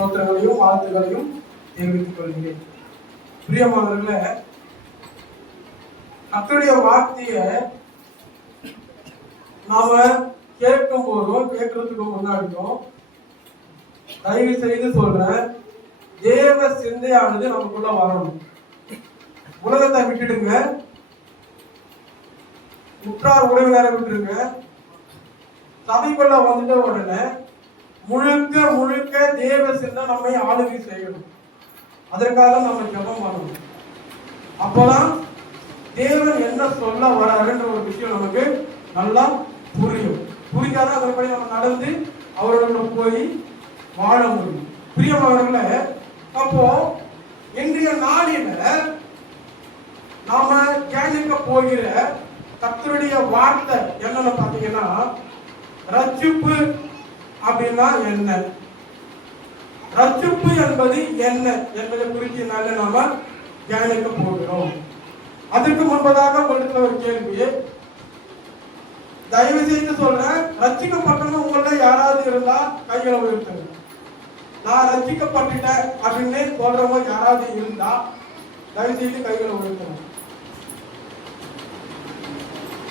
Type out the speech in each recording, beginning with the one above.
ஸ்தோத்திரங்களையும் வாழ்த்துக்களையும் தெரிவித்துக் கொள்கிறேன். பிரியமானவர்களே, கர்த்தருடைய வார்த்தையை நாம கேட்கும் போதும் கேட்கறதுக்கு முன்னாடியும் தயவு செய்து சொல்றேன், தேவ சிந்தையானது நமக்குள்ள வரணும். உலகத்தை விட்டுடுங்க, உற்றார் உறவினரை விட்டுருங்க, சபைக்குள்ள வந்துட்ட உடனே முழுக்க முழுக்க தேவ சிந்தை நம்மை ஆளுகை செய்யணும். அதற்காக நம்ம ஜெபம் பண்ணணும். அப்பதான் தேவன் என்ன சொல்ல வராருன்ற ஒரு விஷயம் நமக்கு நல்லா புரியும். புரியாத அதன்படி நம்ம நடந்து அவரோட போய் வாழ முடியும். பிரியமானவர்களே, அப்போ இன்றைய நாளில நாம தியானிக்க போகிற கர்த்தருடைய வார்த்தை என்னன்னு பாத்தீங்கன்னா, ரட்சிப்பு அப்படின்னா என்ன, ரட்சிப்பு என்பது என்ன என்பதை குறித்து நாம தியானிக்க போகிறோம். அதற்கு முன்பதாக உங்களுக்கு ஒரு கேள்வி, தயவு செய்து சொல்றேன், ரட்சிக்கப்பட்டவங்க உங்கள யாராவது இருந்தா கைகளை உயர்த்துங்க. நான் ரட்சிக்கப்பட்டுட்டேன் அப்படின்னு சொல்றவங்க யாராவது இருந்தா தயவு செய்து கைகளை உயர்த்துங்க.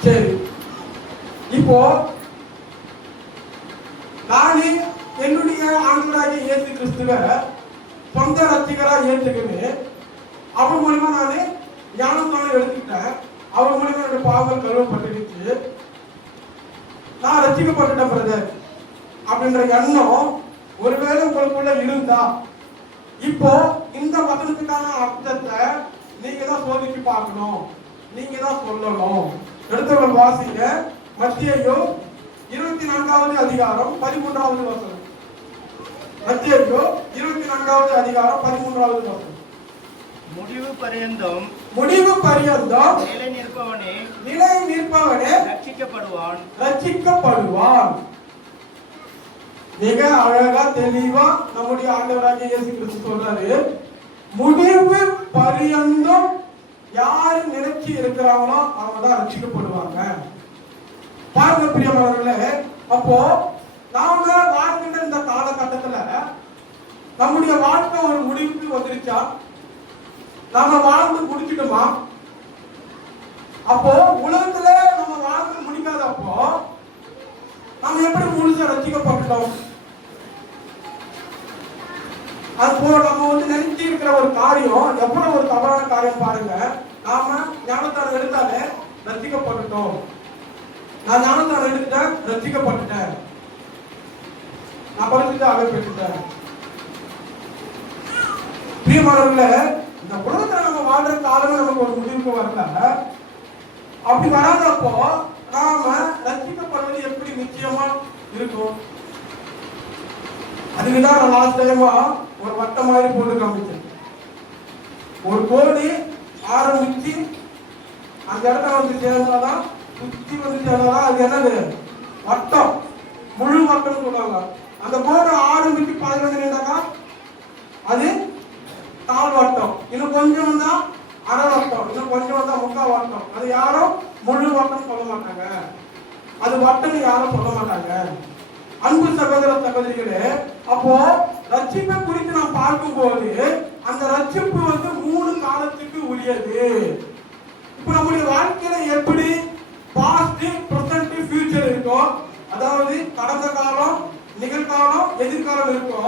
சரி, இப்போ நானே என்னுடைய ஆண்டவராகிய இயேசு கிறிஸ்துவ சொந்த ரட்சிகரா ஏற்றுக்குன்னு அவர் மூலமா நானே ஞானஸ்நானம் எடுத்துக்கிட்டேன். அவர் மூலமா என்னுடைய பாவங்கள் கழுவப்பட்டுடுச்சு, நான் ரட்சிக்கப்பட்டுட்டேன் பிரதர் அப்படின்ற எண்ணம் ஒருவேளை உங்களுக்குள்ள இருந்தா, இப்போ இந்த வசனத்துக்கான அர்த்தத்தை நீங்க தான் சோதிச்சு பார்க்கணும், நீங்க தான் சொல்லணும். எடுத்தவர்கள் வாசிங்க, மத்தேயு 24வது அதிகாரம் 13வது வசனம். மத்தேயு 24வது அதிகாரம் 13வது வசனம். முடிவு பரியந்தம் நிலை நிற்பவனே ரட்சிக்கப்படுவான். மிக அழகா தெளிவா நம்முடைய ஆண்டவராகிய இயேசு கிறிஸ்து சொல்றாரு, முடிவு பரியந்தம் யாரு நினைச்சு இருக்கிறாங்களோ அவங்க தான் ரட்சிக்கப்படுவாங்க. பாருங்க பிரியமானவர்களே, அப்போ நாம வாழ்கின்ற இந்த காலகட்டத்துல நம்முடைய வாழ்க்கை ஒரு முடிவுக்கு வந்துருச்சா, நாம வாழ்ந்து முடிச்சுட்டோமா? அப்போ உலகத்துல நம்ம வாழ்ந்து முடிக்காதப்போ நம்ம எப்படி முழுசா ரட்சிக்கப்பட்டோம்? அப்போ நம்ம நினைச்சு இருக்கிற ஒரு காரியம் எவ்வளவு ஒரு தவறான காரியம் பாருங்க. நாம ஞானத்தானம் எடுத்தாலே ரட்சிக்கப்பட்டுட்டோம், நான் ஞானத்தானம் எடுத்துட்டேன் ரட்சிக்கப்பட்டுட்டேன், நான் படிச்சுட்டு அவை பெற்றுட்டேன். பிரியமானவர்களே, இந்த உலகத்துல நம்ம வாழ்ற காலமே நமக்கு ஒரு முடிவுக்கு வரல. அப்படி வராதப்போ நாம ரட்சிக்கப்படுவது எப்படி நிச்சயமா இருக்கும்? அதுக்குதான் நான் லாஸ்ட் டைமா ஒரு வட்டம் மாதிரி போட்டு காமிச்சேன். ஒரு கோடி ஆரம்பிச்சு அந்த இடத்துல வந்து சேர்ந்தாதான், சுத்தி வந்து சேர்ந்தாதான் அது என்னது வட்டம், முழு வட்டம் சொல்லுவாங்க. அந்த கோடு ஆரம்பிச்சு 11 நின்றாக்கா அது கால் வட்டம், இன்னும் கொஞ்சம் வந்தா அரை வட்டம், இன்னும் கொஞ்சம் வந்தா முக்கால் வட்டம். அது யாரும் முழு வட்டம் சொல்ல மாட்டாங்க, அது வட்டம் யாரும் சொல்ல மாட்டாங்க. அன்பு சகோதர சகோதரிகளே, அப்போ ரட்சிப்பை குறித்து நாம் பார்க்கும் போது அந்த ரட்சிப்பு 3 காலத்துக்கு உரியது. இப்ப நம்முடைய வாழ்க்கையில எப்படி பாஸ்ட், பிரசன்ட், ஃபியூச்சர் இருக்கோ, அதாவது கடந்த காலம், நிகழ்காலம், எதிர்காலம் இருக்கோ,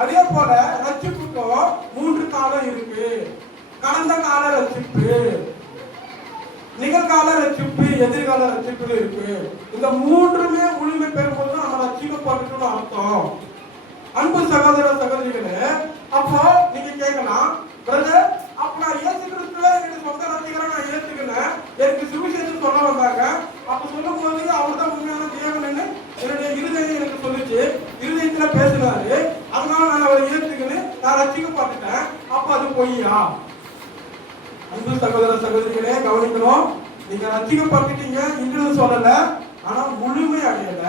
அதே போல ரட்சிப்புக்கும் 3 காலம் இருக்கு. கடந்த கால ரட்சிப்பு, நிகழ்கால ரட்சிப்பு, எதிர்கால ரட்சிப்பு இருக்கு. இந்த 3மே முழுமை பெறும்போது நம்ம ரட்சிக்கப்பட்டுன்னு அர்த்தம். அன்பு சகோதர சகோதரிகளே, அப்போ நீங்க கேட்கலாம், பிரதர் அப்ப நான் இயேசு கிறிஸ்துவை எனக்கு சொந்த ரட்சிகரா நான் ஏத்துக்கினேன், எனக்கு சுவிசேஷம் சொல்ல வந்தாங்க, அப்ப சொல்லும் போது அவர் தான் உண்மையான தேவன் என்னுடைய இருதயம் எனக்கு சொல்லிச்சு, இருதயத்துல பேசினாரு, அதனால நான் அவரை ஏத்துக்கின்னு நான் ரட்சிக்கப்பட்டுட்டேன். அப்ப அது பொய்யா? அன்பு சகோதர சகோதரிகளே கவனிக்கணும், நீங்க ரட்சிக்கப்பட்டுட்டீங்க இன்னும் சொல்லல, ஆனா முழுமை அடையல.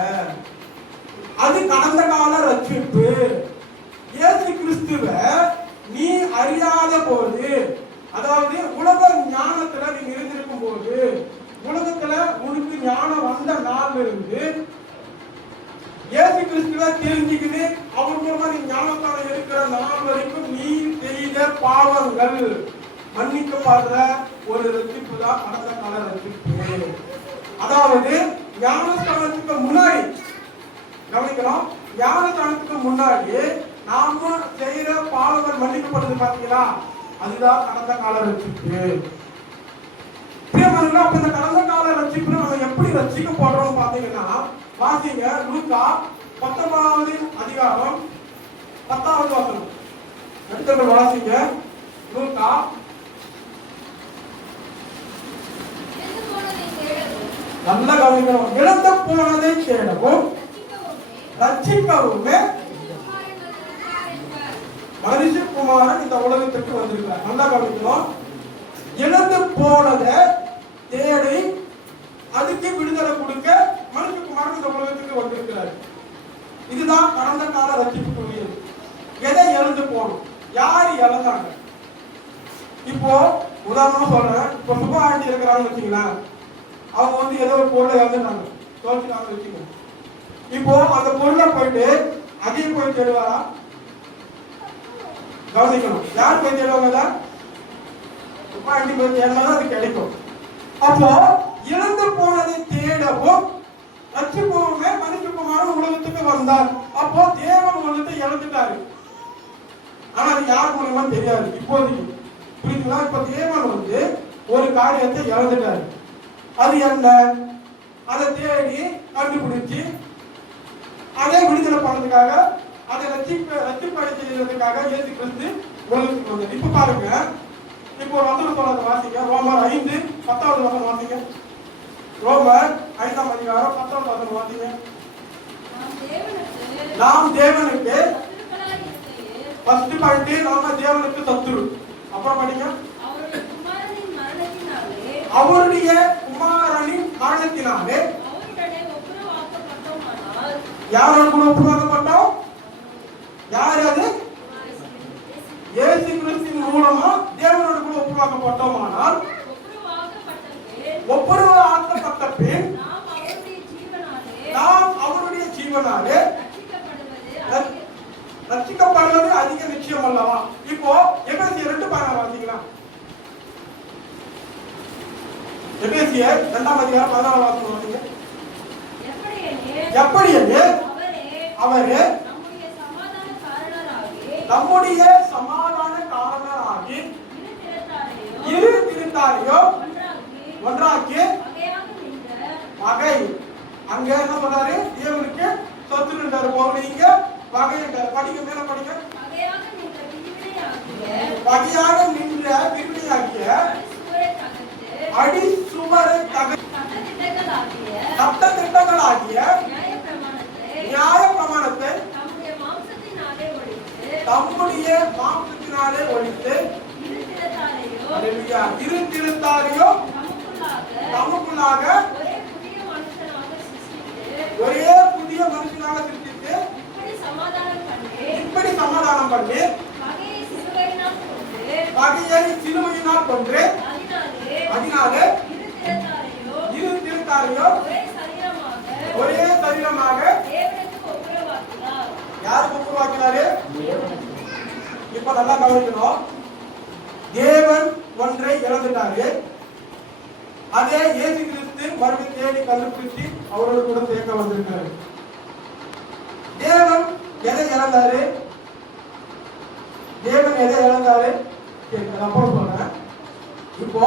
அது கடந்த கால ரட்சிப்பு. இயேசு கிறிஸ்துவ நீ அறியாத போது, அதாவது உலக ஞானத்துல நீ இருந்திருக்கும் போது, உலகத்துல உனக்கு ஞானம் வந்த நாள் இருந்து இயேசு கிறிஸ்துவை தெரிஞ்சுக்கிட்டு அவர் மூலமா நீ ஞானஸ்தானம் இருக்கிற நாள் வரைக்கும் நீ செய்த பாவங்கள் மன்னிக்கப்படுற ஒரு ரட்சிப்பு தான் கடந்த கால ரட்சிப்பு. அதாவது ஞானஸ்தானத்துக்கு முன்னாடி கவனிக்கணும், ஞானஸ்தானத்துக்கு முன்னாடி நாம செய்யற பாவங்கள் மன்னிக்கப்படுது பாத்தீங்களா, அதுதான் கடந்த கால ரட்சிப்பு. பிரியமானவர்களே, அப்ப இந்த கடந்த கால ரட்சிப்பு நம்ம எப்படி ரட்சிக்கப்படுறோம் பாத்தீங்கன்னா, வாசிங்க லூக்கா 19வது அதிகாரம் 10வது வசனம். அடுத்த வாசிங்க லூக்கா. நல்லா கவனிக்கணும். இழந்து போனதை தேடவும் ரட்சிக்கவுமே மனுஷகுமாரன் இந்த உலகத்துக்கு வந்திருக்கிறார். நல்லா கவனிக்கணும். இழந்து போனதை தேடி அதுக்கு விடுதலை கொடுக்க மனுஷகுமாரன் இந்த உலகத்துக்கு வந்திருக்கிறார். இதுதான் கடந்த கால ரட்சிப்புக்குரியது. எதை இழந்து போகணும், யாரு இழந்தாங்க? இப்போ உதாரணமா சொல்றேன். இப்போ சுபா ஆண்டி இருக்கிறாங்கன்னு வச்சுங்களேன், அவங்க வந்து ஏதோ ஒரு பொருளை இழந்துட்டாங்க, தோல்விக்காக வச்சுக்கோங்க. இப்போ அந்த பொருளை போயிட்டு அதையும் போய் தேடுவாரா? கவனிக்கணும். யார் போய் தேடுவாங்க? சுபா ஆண்டி போய் தேடினாதான் அது கிடைக்கும். அப்போ இழந்து போனதை தேடவும் ரட்சிப்பவுமே மனுஷகுமாரன் உலகத்துக்கு வந்தார். அப்போ தேவன் உலகத்தை இழந்துட்டாரு. ஆனா அது யார் மூலமா தெரியாது இப்போதைக்கு. புரியுதுங்களா? இப்ப தேவன் வந்து ஒரு காரியத்தை இழந்துட்டாரு. அது என்ன? அதை தேடி கண்டுபிடிச்சு அதை விடுதலை பண்ணதுக்காக, அதை ரட்சிப்படை செய்யறதுக்காக இயேசு கிறிஸ்து உலகத்துக்கு வந்தார். இப்ப பாருங்க, இப்போ ஒரு வசனம் சொல்றத வாசிங்க. ரோமர் 5:10வது வசனம் வாசிங்க. ரோமர் 5ஆம் அதிகாரம் 10வது வசனம் வாசிங்க. நாம் தேவனுக்கு ஃபர்ஸ்ட் பாயிண்ட், நாம தேவனுக்கு சத்துரு. அப்புறம் படிங்க. அவருடைய குமாரனின் மரணத்தினாலே யாரோட கூட ஒப்புரவாக்கப்பட்டோம்? யார் அது? இயேசு கிறிஸ்துவின் மூலமா தேவனோட கூட ஒப்புரவாக்கப்பட்டோமானால், ஒப்புரவாக்கப்பட்ட பின் நாம் அவருடைய ஜீவனாலே ரட்சிக்கப்படுவது அதிக நிச்சயம் அல்லவா? இப்போ எபேசியர் 2:12 வாசிங்களா? எபேசியர் 2ஆம் அதிகாரம் 14வது வசனம் வாசிங்க. எப்படியெனில் அவரே நம்முடைய சமாதான காரணராகி இரு திருத்தாரையோ ஒன்றாக்கி வகை. அங்க என்ன சொல்றாரு? தேவனுக்கு சொத்துன்றாரு. போறீங்க வகைன்றார். படிக்க, மேல படிக்க. வகையாக நின்ற விரும்பியாகிய அடி சுவரை சட்ட திட்டங்களாகிய நியாய பிரமாணத்தை தம்முடைய மாம்சத்தினாலே ஒழித்து இரு திருத்தாரையோ தமக்குள்ளாக ஒரே புதிய மனுஷனாக சிருஷ்டித்து இப்படி சமாதானம் பண்ணி பகையை சிலுவையினால் கொன்று அதனாலே இரு திருத்தாரையோ ஒரே சரீரமாக யாருக்கு ஒப்புரவாக்கினாரு? இப்ப நல்லா கவனிக்கணும். தேவன் ஒன்றை இழந்துட்டாரு. அதே இயேசு கிறிஸ்து மறுபடியும் தேடி கண்டுபிடிச்சு அவரோட கூட சேர்க்க வந்திருக்காரு. தேவன் எதை இழந்தாரு? தேவன் எதை இழந்தாரு? அப்புறம் சொல்றேன். இப்போ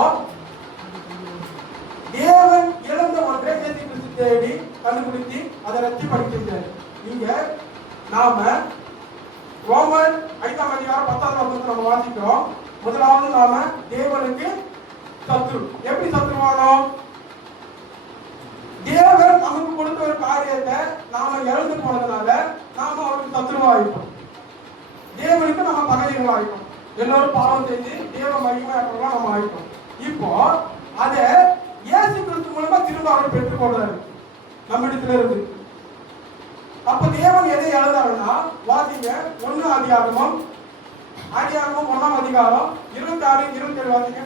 தேவன் இழந்த ஒன்றை இயேசு கிறிஸ்து தேடி கண்டுபிடிச்சு அதை ரட்சிப்படுத்திட்டாரு. இங்க நாம ரோமர் 5ஆம் அதிகாரம் 10வது வசனத்தை நம்ம வாசிக்கிறோம். முதலாவது நாம தேவனுக்கு சத்துரு. எப்படி சத்துருவானோம்? தேவன் நமக்கு கொடுத்த ஒரு காரியத்தை நாம இழந்து போனதுனால நாம அவருக்கு சத்துருவாயிட்டோம். தேவனுக்கு நம்ம பகைவர்களாயிட்டோம். எல்லாரும் பாவம் செஞ்சு தேவ மகிமையாற்றவர்களா நம்ம ஆயிட்டோம். இப்போ அதை இயேசு கிறிஸ்து மூலமா திரும்ப அவர் பெற்றுக் கொள்றாரு நம்மிடத்துல இருந்து. அப்ப தேவன் எதை எழுதாருன்னா, வாசிங்க 1 ஆதியாகமம் 1ஆம் அதிகாரம் 26, 27 வாசிங்க.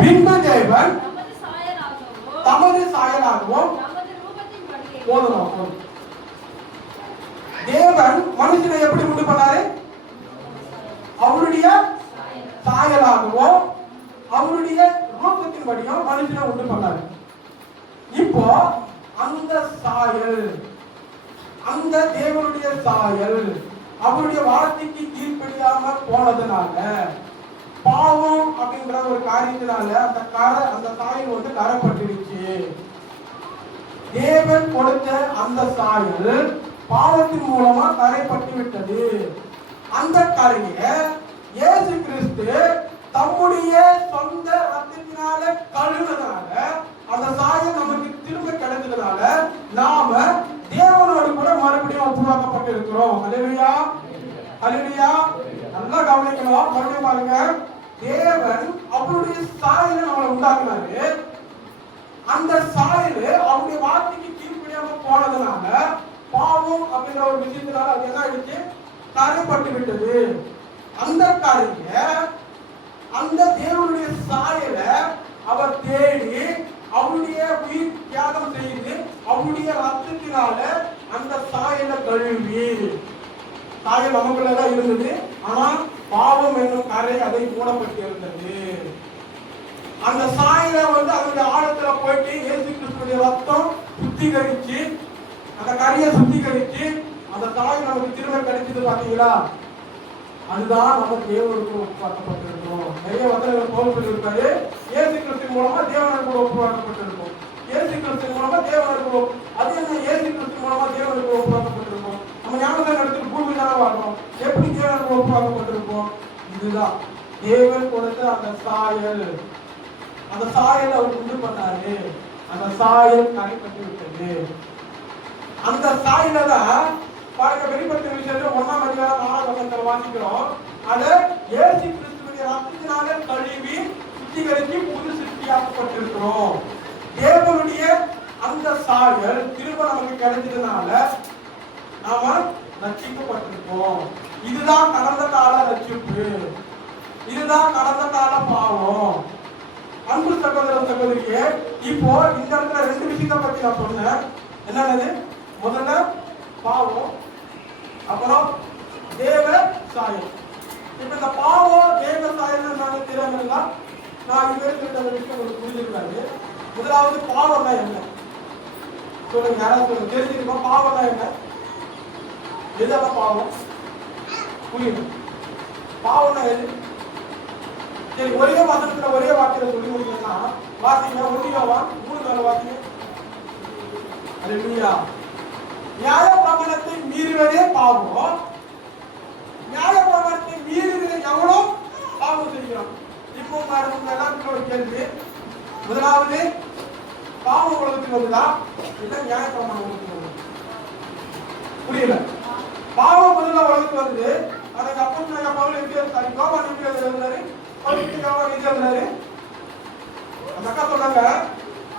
பின்பு தேவன் தமது சாயலாகவும் போதும். தேவன் மனுஷனை எப்படி உண்டு பண்ணாரு? அவருடைய சாயலாகவோ அவருடைய ரூபத்தின்படியும் மனுஷனை உண்டு பண்ணாரு. இப்போ அந்த சாயல், அந்த தேவனுடைய சாயல் அவருடைய வார்த்தைக்கு கீழ்ப்படியாம போனதுனால, பாவம் அப்படின்ற ஒரு காரியத்தினால அந்த சாயல் வந்து கரைப்பட்டுடுச்சு. தேவன் கொடுத்த அந்த சாயல் பாவத்தின் மூலமா கரைப்பட்டு விட்டது. அந்த கரைய இயேசு கிறிஸ்து தம்முடைய சொந்த ரத்தத்தினால கழுவுனதால அந்த சாயல் நமக்கு திரும்ப கிடைச்சதுனால நாம தேவனோடு கூட மறுபடியும் ஒப்புவாக்கப்பட்டு இருக்கிறோம். அல்லேலூயா, அல்லேலூயா. நல்லா கவனிக்கணும். மறுபடியும் பாருங்க, தேவன் அவருடைய சாயலை நம்மளை உண்டாக்குனாரு. அந்த சாயல் அவருடைய வார்த்தைக்கு கீழ்ப்படியாம போனதுனால பாவம் அப்படின்ற ஒரு விஷயத்தினால அது என்ன ஆயிடுச்சு? கரைப்பட்டு விட்டது. அந்த கரைய அந்த தேவனுடைய சாயலை அவர் தேடி அவருடைய உயிர் தியாகம் செய்து அவருடைய ரத்தத்தினால அந்த சாயலை கழுவி, சாயல் நமக்குள்ளதான் இருந்தது, ஆனா பாவம் என்னும் கரை அதை மூடப்பட்டு இருந்தது. அந்த சாயலை வந்து அதனுடைய ஆழத்துல போயிட்டு இயேசு கிறிஸ்துவின் ரத்தம் சுத்திகரிச்சு அந்த கரையை சுத்திகரிச்சு அந்த சாயல் நமக்கு திரும்ப கிடைச்சது. பாத்தீங்களா? அதுதான் நம்ம தேவனுக்கு ஒப்புவாக்கப்பட்டிருக்கோம். நிறைய வசனங்கள் பவுல் சொல்லியிருக்காரு. இயேசு கிறிஸ்து மூலமா தேவனுக்கு ஒப்புவாக்கப்பட்டிருக்கோம். இயேசு கிறிஸ்து மூலமா தேவனுக்கு அது என்ன? இயேசு கிறிஸ்து மூலமா தேவனுக்கு ஒப்புவாக்கப்பட்டிருக்கோம். நம்ம ஞானஸ்நானம் எடுத்து பூமி தானே வாங்கணும். எப்படி தேவனுக்கு ஒப்புவாக்கப்பட்டிருக்கோம்? இதுதான் தேவன் கொடுத்த அந்த சாயல். அந்த சாயல் அவர் உண்டு பண்ணாரு. அந்த சாயல் கரைப்பட்டு விட்டது. அந்த சாயலை தான் பாருங்க, வெளிப்படுத்தின விஷயத்துல 1ஆம் அதிகாரம் 4ஆம் வசனத்துல வாசிக்கிறோம். அது இயேசு கிறிஸ்துவின் ரத்தத்தினால கழுவி சுத்திகரித்து புது சிருஷ்டியாக்கப்பட்டிருக்கிறோம். தேவனுடைய அந்த சாயல் திரும்ப நமக்கு கிடைச்சதுனால நாம ரட்சிக்கப்பட்டிருக்கோம். இதுதான் கடந்த கால ரட்சிப்பு. இதுதான் கடந்த கால பாவம். அன்பு சகோதர சகோதரியே, இப்போ இந்த இடத்துல 2 விஷயத்தை பத்தி நான் சொன்னேன். என்னது? முதல்ல பாவம், அப்புறம் தேவ சாயல். இப்ப இந்த பாவம் தேவ சாயல் தெரியாம நான் இதுவரை விஷயம் உங்களுக்கு புரிஞ்சிருக்காரு. முதலாவது பாவம்னா என்ன சொல்லுங்க, யாராவது சொல்லுங்க. தெரிஞ்சுக்கணும் பாவம்னா என்ன? எதெல்லாம் பாவம் புரியுது? பாவம்னா எது? சரி, ஒரே வசனத்துல ஒரே வார்த்தையில சொல்லி முடிக்கணும்னா வாசிங்க. 1 யோவான் 3:4 வாசிங்க. அல்லேலூயா. நியாய பிரமாணத்தை மீறுவதே பாவம். நியாய பிரமாணத்தை மீறுகிற எவனும் பாவம் செய்கிறான். இப்போ பாருங்க, எல்லாத்துக்கும் ஒரு கேள்வி. முதலாவது பாவம் உலகத்துக்கு வருதா இல்ல நியாய பிரமாணம் உலகத்துக்கு வருது? புரியல. பாவம் முதல்ல உலகத்துக்கு வருது. அதுக்கு அப்போ பவுல் எப்படி எழுதாரு? யோவான் எப்படி எழுதுறாரு? யோவான் எப்படி எழுதுறாரு? அந்த அக்கா சொல்றாங்க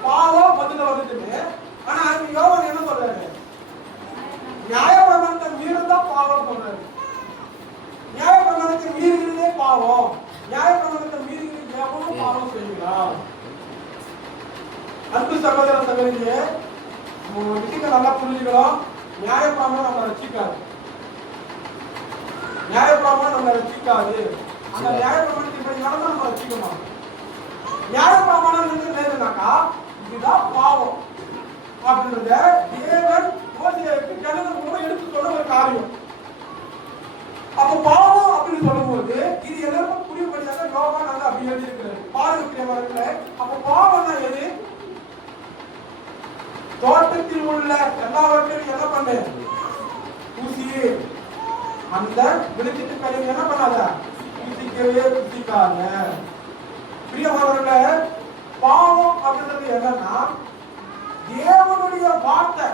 பாவம் முதல்ல வந்துட்டு. ஆனா யோவான் என்ன சொல்றாரு? நியாய பிரமாணத்தை மீறுதா பாவம் சொல்றாரு. நியாய பிரமாணத்தை மீறுகிறதே பாவம். நியாய பிரமாணத்தை மீறுகிற எவனும் பாவம் செய்கிறான். அன்பு சகோதர சகோதரியே, விஷயத்தை நல்லா புரிஞ்சுக்கணும். நியாய பிரமாணம் நம்ம ரட்சிக்காது. நியாய பிரமாணம் நம்ம ரட்சிக்காது. அந்த நியாய பிரமாணத்தை இப்படி நடந்தா நம்ம ரட்சிக்கணும். நியாய பிரமாணம் என்னதுனாக்கா இதுதான் பாவம் அப்படின்றத தேவன் மோசேக்கு ஜனங்கள் மூலம் எடுத்து சொன்ன ஒரு காரியம். அப்ப பாவம் அப்படின்னு சொல்லும்போது இது எல்லாருக்கும் புரியும்படியாக யோவான் வந்து அப்படி எழுதியிருக்கிறாரு. பாருங்க, அப்ப பாவம்னா எது? தோட்டத்தில் உள்ள எல்லாவற்றையும் என்ன பண்ணு? பூசியே. அந்த வெளிச்சத்து கழிவு என்ன பண்ணாத? பூசிக்கவே பூசிக்காத. பிரியமானவர்களே, பாவம் அப்படின்றது என்னன்னா தேவனுடைய வார்த்தை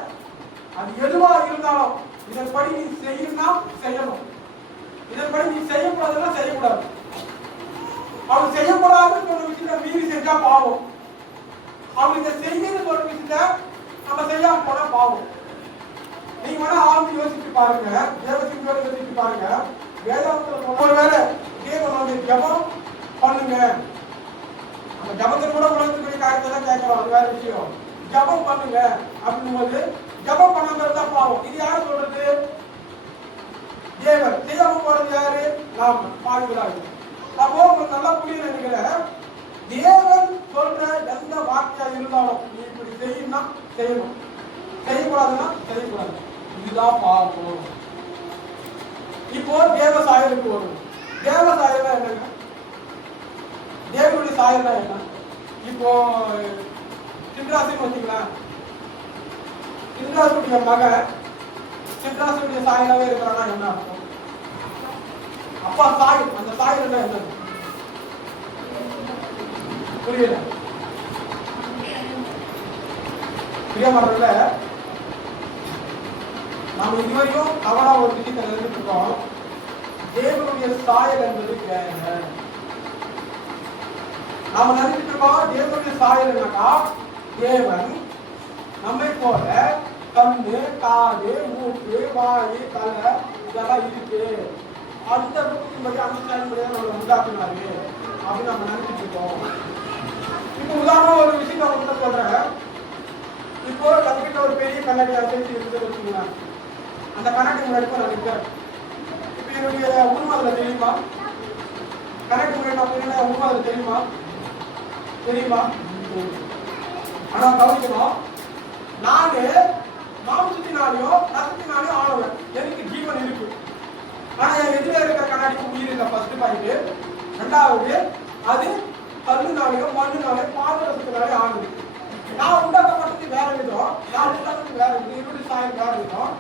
அது எதுவா இருந்தாலும் இதன்படி நீ செய்யணும் செய்யணும், இதன்படி நீ செய்யக்கூடாதுன்னா செய்யக்கூடாது. அவர் செய்யக்கூடாதுன்னு சொன்ன விஷயத்தை மீறி செஞ்சா பாவம். அவர் இதை செய்யணும்னு சொன்ன விஷயத்தை நம்ம செய்யாம போனா பாவம். நீங்க வேணா ஆரம்பி யோசிச்சு பாருங்க, தேவசிங்களோட யோசிச்சு பாருங்க. வேதாந்தத்துல ஒருவேளை தேவன் வந்து ஜபம் பண்ணுங்க, அந்த ஜபத்தை கூட உலகத்துக்குரிய காரியத்தை தான் கேட்கலாம், அது வேற விஷயம். ஜபம் பண்ணுங்க அப்படின் போது ஜபம் பண்ணாம இருந்தா பாவம். இது யாரு சொல்றது? தேவன். செய்யாம போறது யாரு? நாம பாவிகளாக. அப்போ உங்களுக்கு நல்லா புரியும் நினைக்கிறேன். தேவன் சொல்ற எந்த வார்த்தையா இருந்தாலும் நீ இப்படி செய்யணும்னா செய்யணும், செய்யக்கூடாதுன்னா செய்யக்கூடாது. இதுதான் பாவம். இப்போ தேவ சாயலுக்கு வரும். தேவ சாயல் என்னங்க? தேவனுடைய சாயல் என்ன? இப்போ சித்ராசின்னு வச்சுக்கலாம். சித்ராசுடைய மகன் சித்ராசுடைய சாயலாவே இருக்கிறானா என்ன அர்த்தம்? அப்பா சாயல், அந்த சாயல் என்ன? புரியல. பிரியமானவர்களே, நாம இதுவரையும் தவறா ஒரு விஷயத்தை நினைச்சிட்டு இருக்கோம். தேவனுடைய சாயல் என்பது வேற. நாம நினைச்சிட்டு இருக்கோம் தேவனுடைய சாயல் என்னன்னா, தேவன் நம்மை போல கண்ணு, காது, மூக்கு, வாய், தலை இதெல்லாம் இருக்கு. அந்த புத்தின்படி அந்த செயல்படி நம்மளை உண்டாக்குனாரு அப்படின்னு நம்ம நினைச்சிட்டு இருக்கோம். இப்போ உதாரணம் ஒரு விஷயம் நான் சொல்றேன். இப்போ என்கிட்ட ஒரு பெரிய கண்ணாடி செஞ்சு இருந்து வச்சுக்கலாம். அந்த கண்ணாடி முன்னாடி நான் நிற்கிறேன். இப்போ என்னுடைய உருவம் அதில் தெரியுமா? கண்ணாடி முன்னாடி நான் போய் உருவம் அதில் தெரியுமா? தெரியுமா? ஆனா கவனிக்கணும், நானு மாம்சத்தினாலேயோ ரசத்தினாலேயோ ஆளுவேன். எனக்கு ஜீவன் இருக்கு. ஆனா என் எதிரே இருக்கிற கண்ணாடிக்கு உயிர் இல்லை. First point. ரெண்டாவது, அது கல்லுனாலேயோ மண்ணுனாலேயோ பாதரசத்தினாலே ஆகுது. நான் உண்டாக்கப்பட்டது வேற விதம், நான் உண்டாக்கப்பட்டது வேற விதம், என்னுடைய சாயம் வேற விதம்,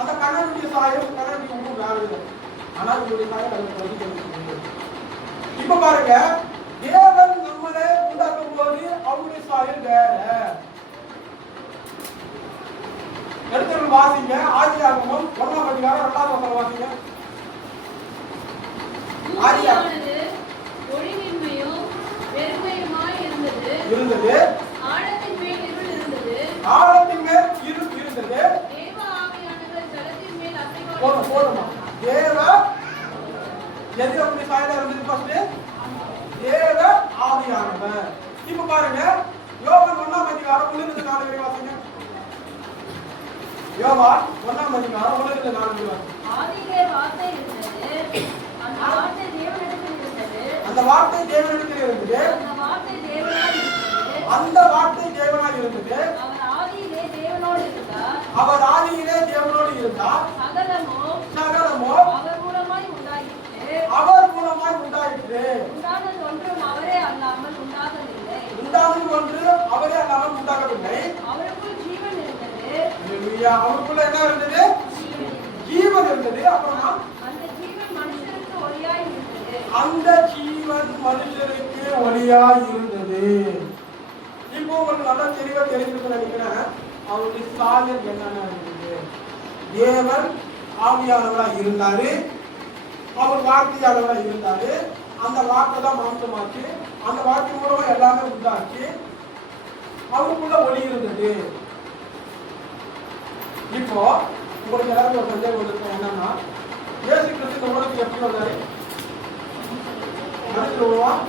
அந்த கண்ணனுடைய சாயம் கண்ணனுடைய உருவம் வேற விதம். ஆனால் என்னுடைய சாயம் அதுக்கு பிரதிபலிக்கிறது. இப்ப பாருங்க, தேவன் நம்மளை உண்டாக்கும் போது அவருடைய சாயம் வேற. எடுத்து வாசிங்க. ஆதியாகமம் 1ஆம் அதிகாரம் 2ஆம் வசனம் வாசிங்க. ஆதியாகமம் ஒளியின்மையும் வெறுமையுமாய் இருந்தது. ஆழத்தின் மேல் இருள் இருந்தது. தேவ ஆவியானவர் ஜலத்தின் மேல் அசைவாடி போடுமா. தேவ எது அப்படி சாயலா இருந்தது? ஃபர்ஸ்ட் தேவ ஆவியானவர். இப்ப பாருங்க, யோவான் 1ஆம் அதிகாரம் 1-4 வரை வாசிங்க. யோவான் 1ஆம் அதிகாரம் 1-4 வரை. ஆதியிலே வார்த்தை இருந்தது. அந்த வார்த்தை தேவனிடத்தில் இருந்தது. அந்த வார்த்தை தேவனிடத்தில் இருந்தது. அந்த வார்த்தை தேவனாய் இருந்தது. அவர் ஆதியிலே தேவனோடு இருந்தார். சகலமோ அவர் மூலமாய் உண்டாயிற்று. உண்டானது ஒன்று அவரே அல்லாமல் உண்டாகவில்லை. அவருக்குள் ஜீவன் இருந்தது. அவருக்குள்ள என்ன இருந்தது? ஜீவன் இருந்தது. அப்புறமா அந்த ஜீவன் மனுஷருக்கு ஒளியாய் இருந்தது. இப்போ உங்களுக்கு நல்லா தெளிவா தெரிஞ்சுக்கணும்னு நினைக்கிறேன். அவருடைய சாயல் என்னென்ன இருந்தது? தேவன் ஆவியானவரா இருந்தாரு. அவர் வார்த்தையானவரா இருந்தாரு. அந்த வார்த்தை தான் மாம்சமாச்சு. அந்த வார்த்தை மூலமா எல்லாமே உண்டாச்சு. அவருக்குள்ள ஒளி இருந்தது. இப்போ உங்களுக்கு எல்லாருக்கும் ஒரு சந்தேகம் இருக்கு. என்னன்னா, இயேசு கிறிஸ்து இந்த உலகத்துக்கு எப்படி வந்தாரு? மனுஷன் உருவம்.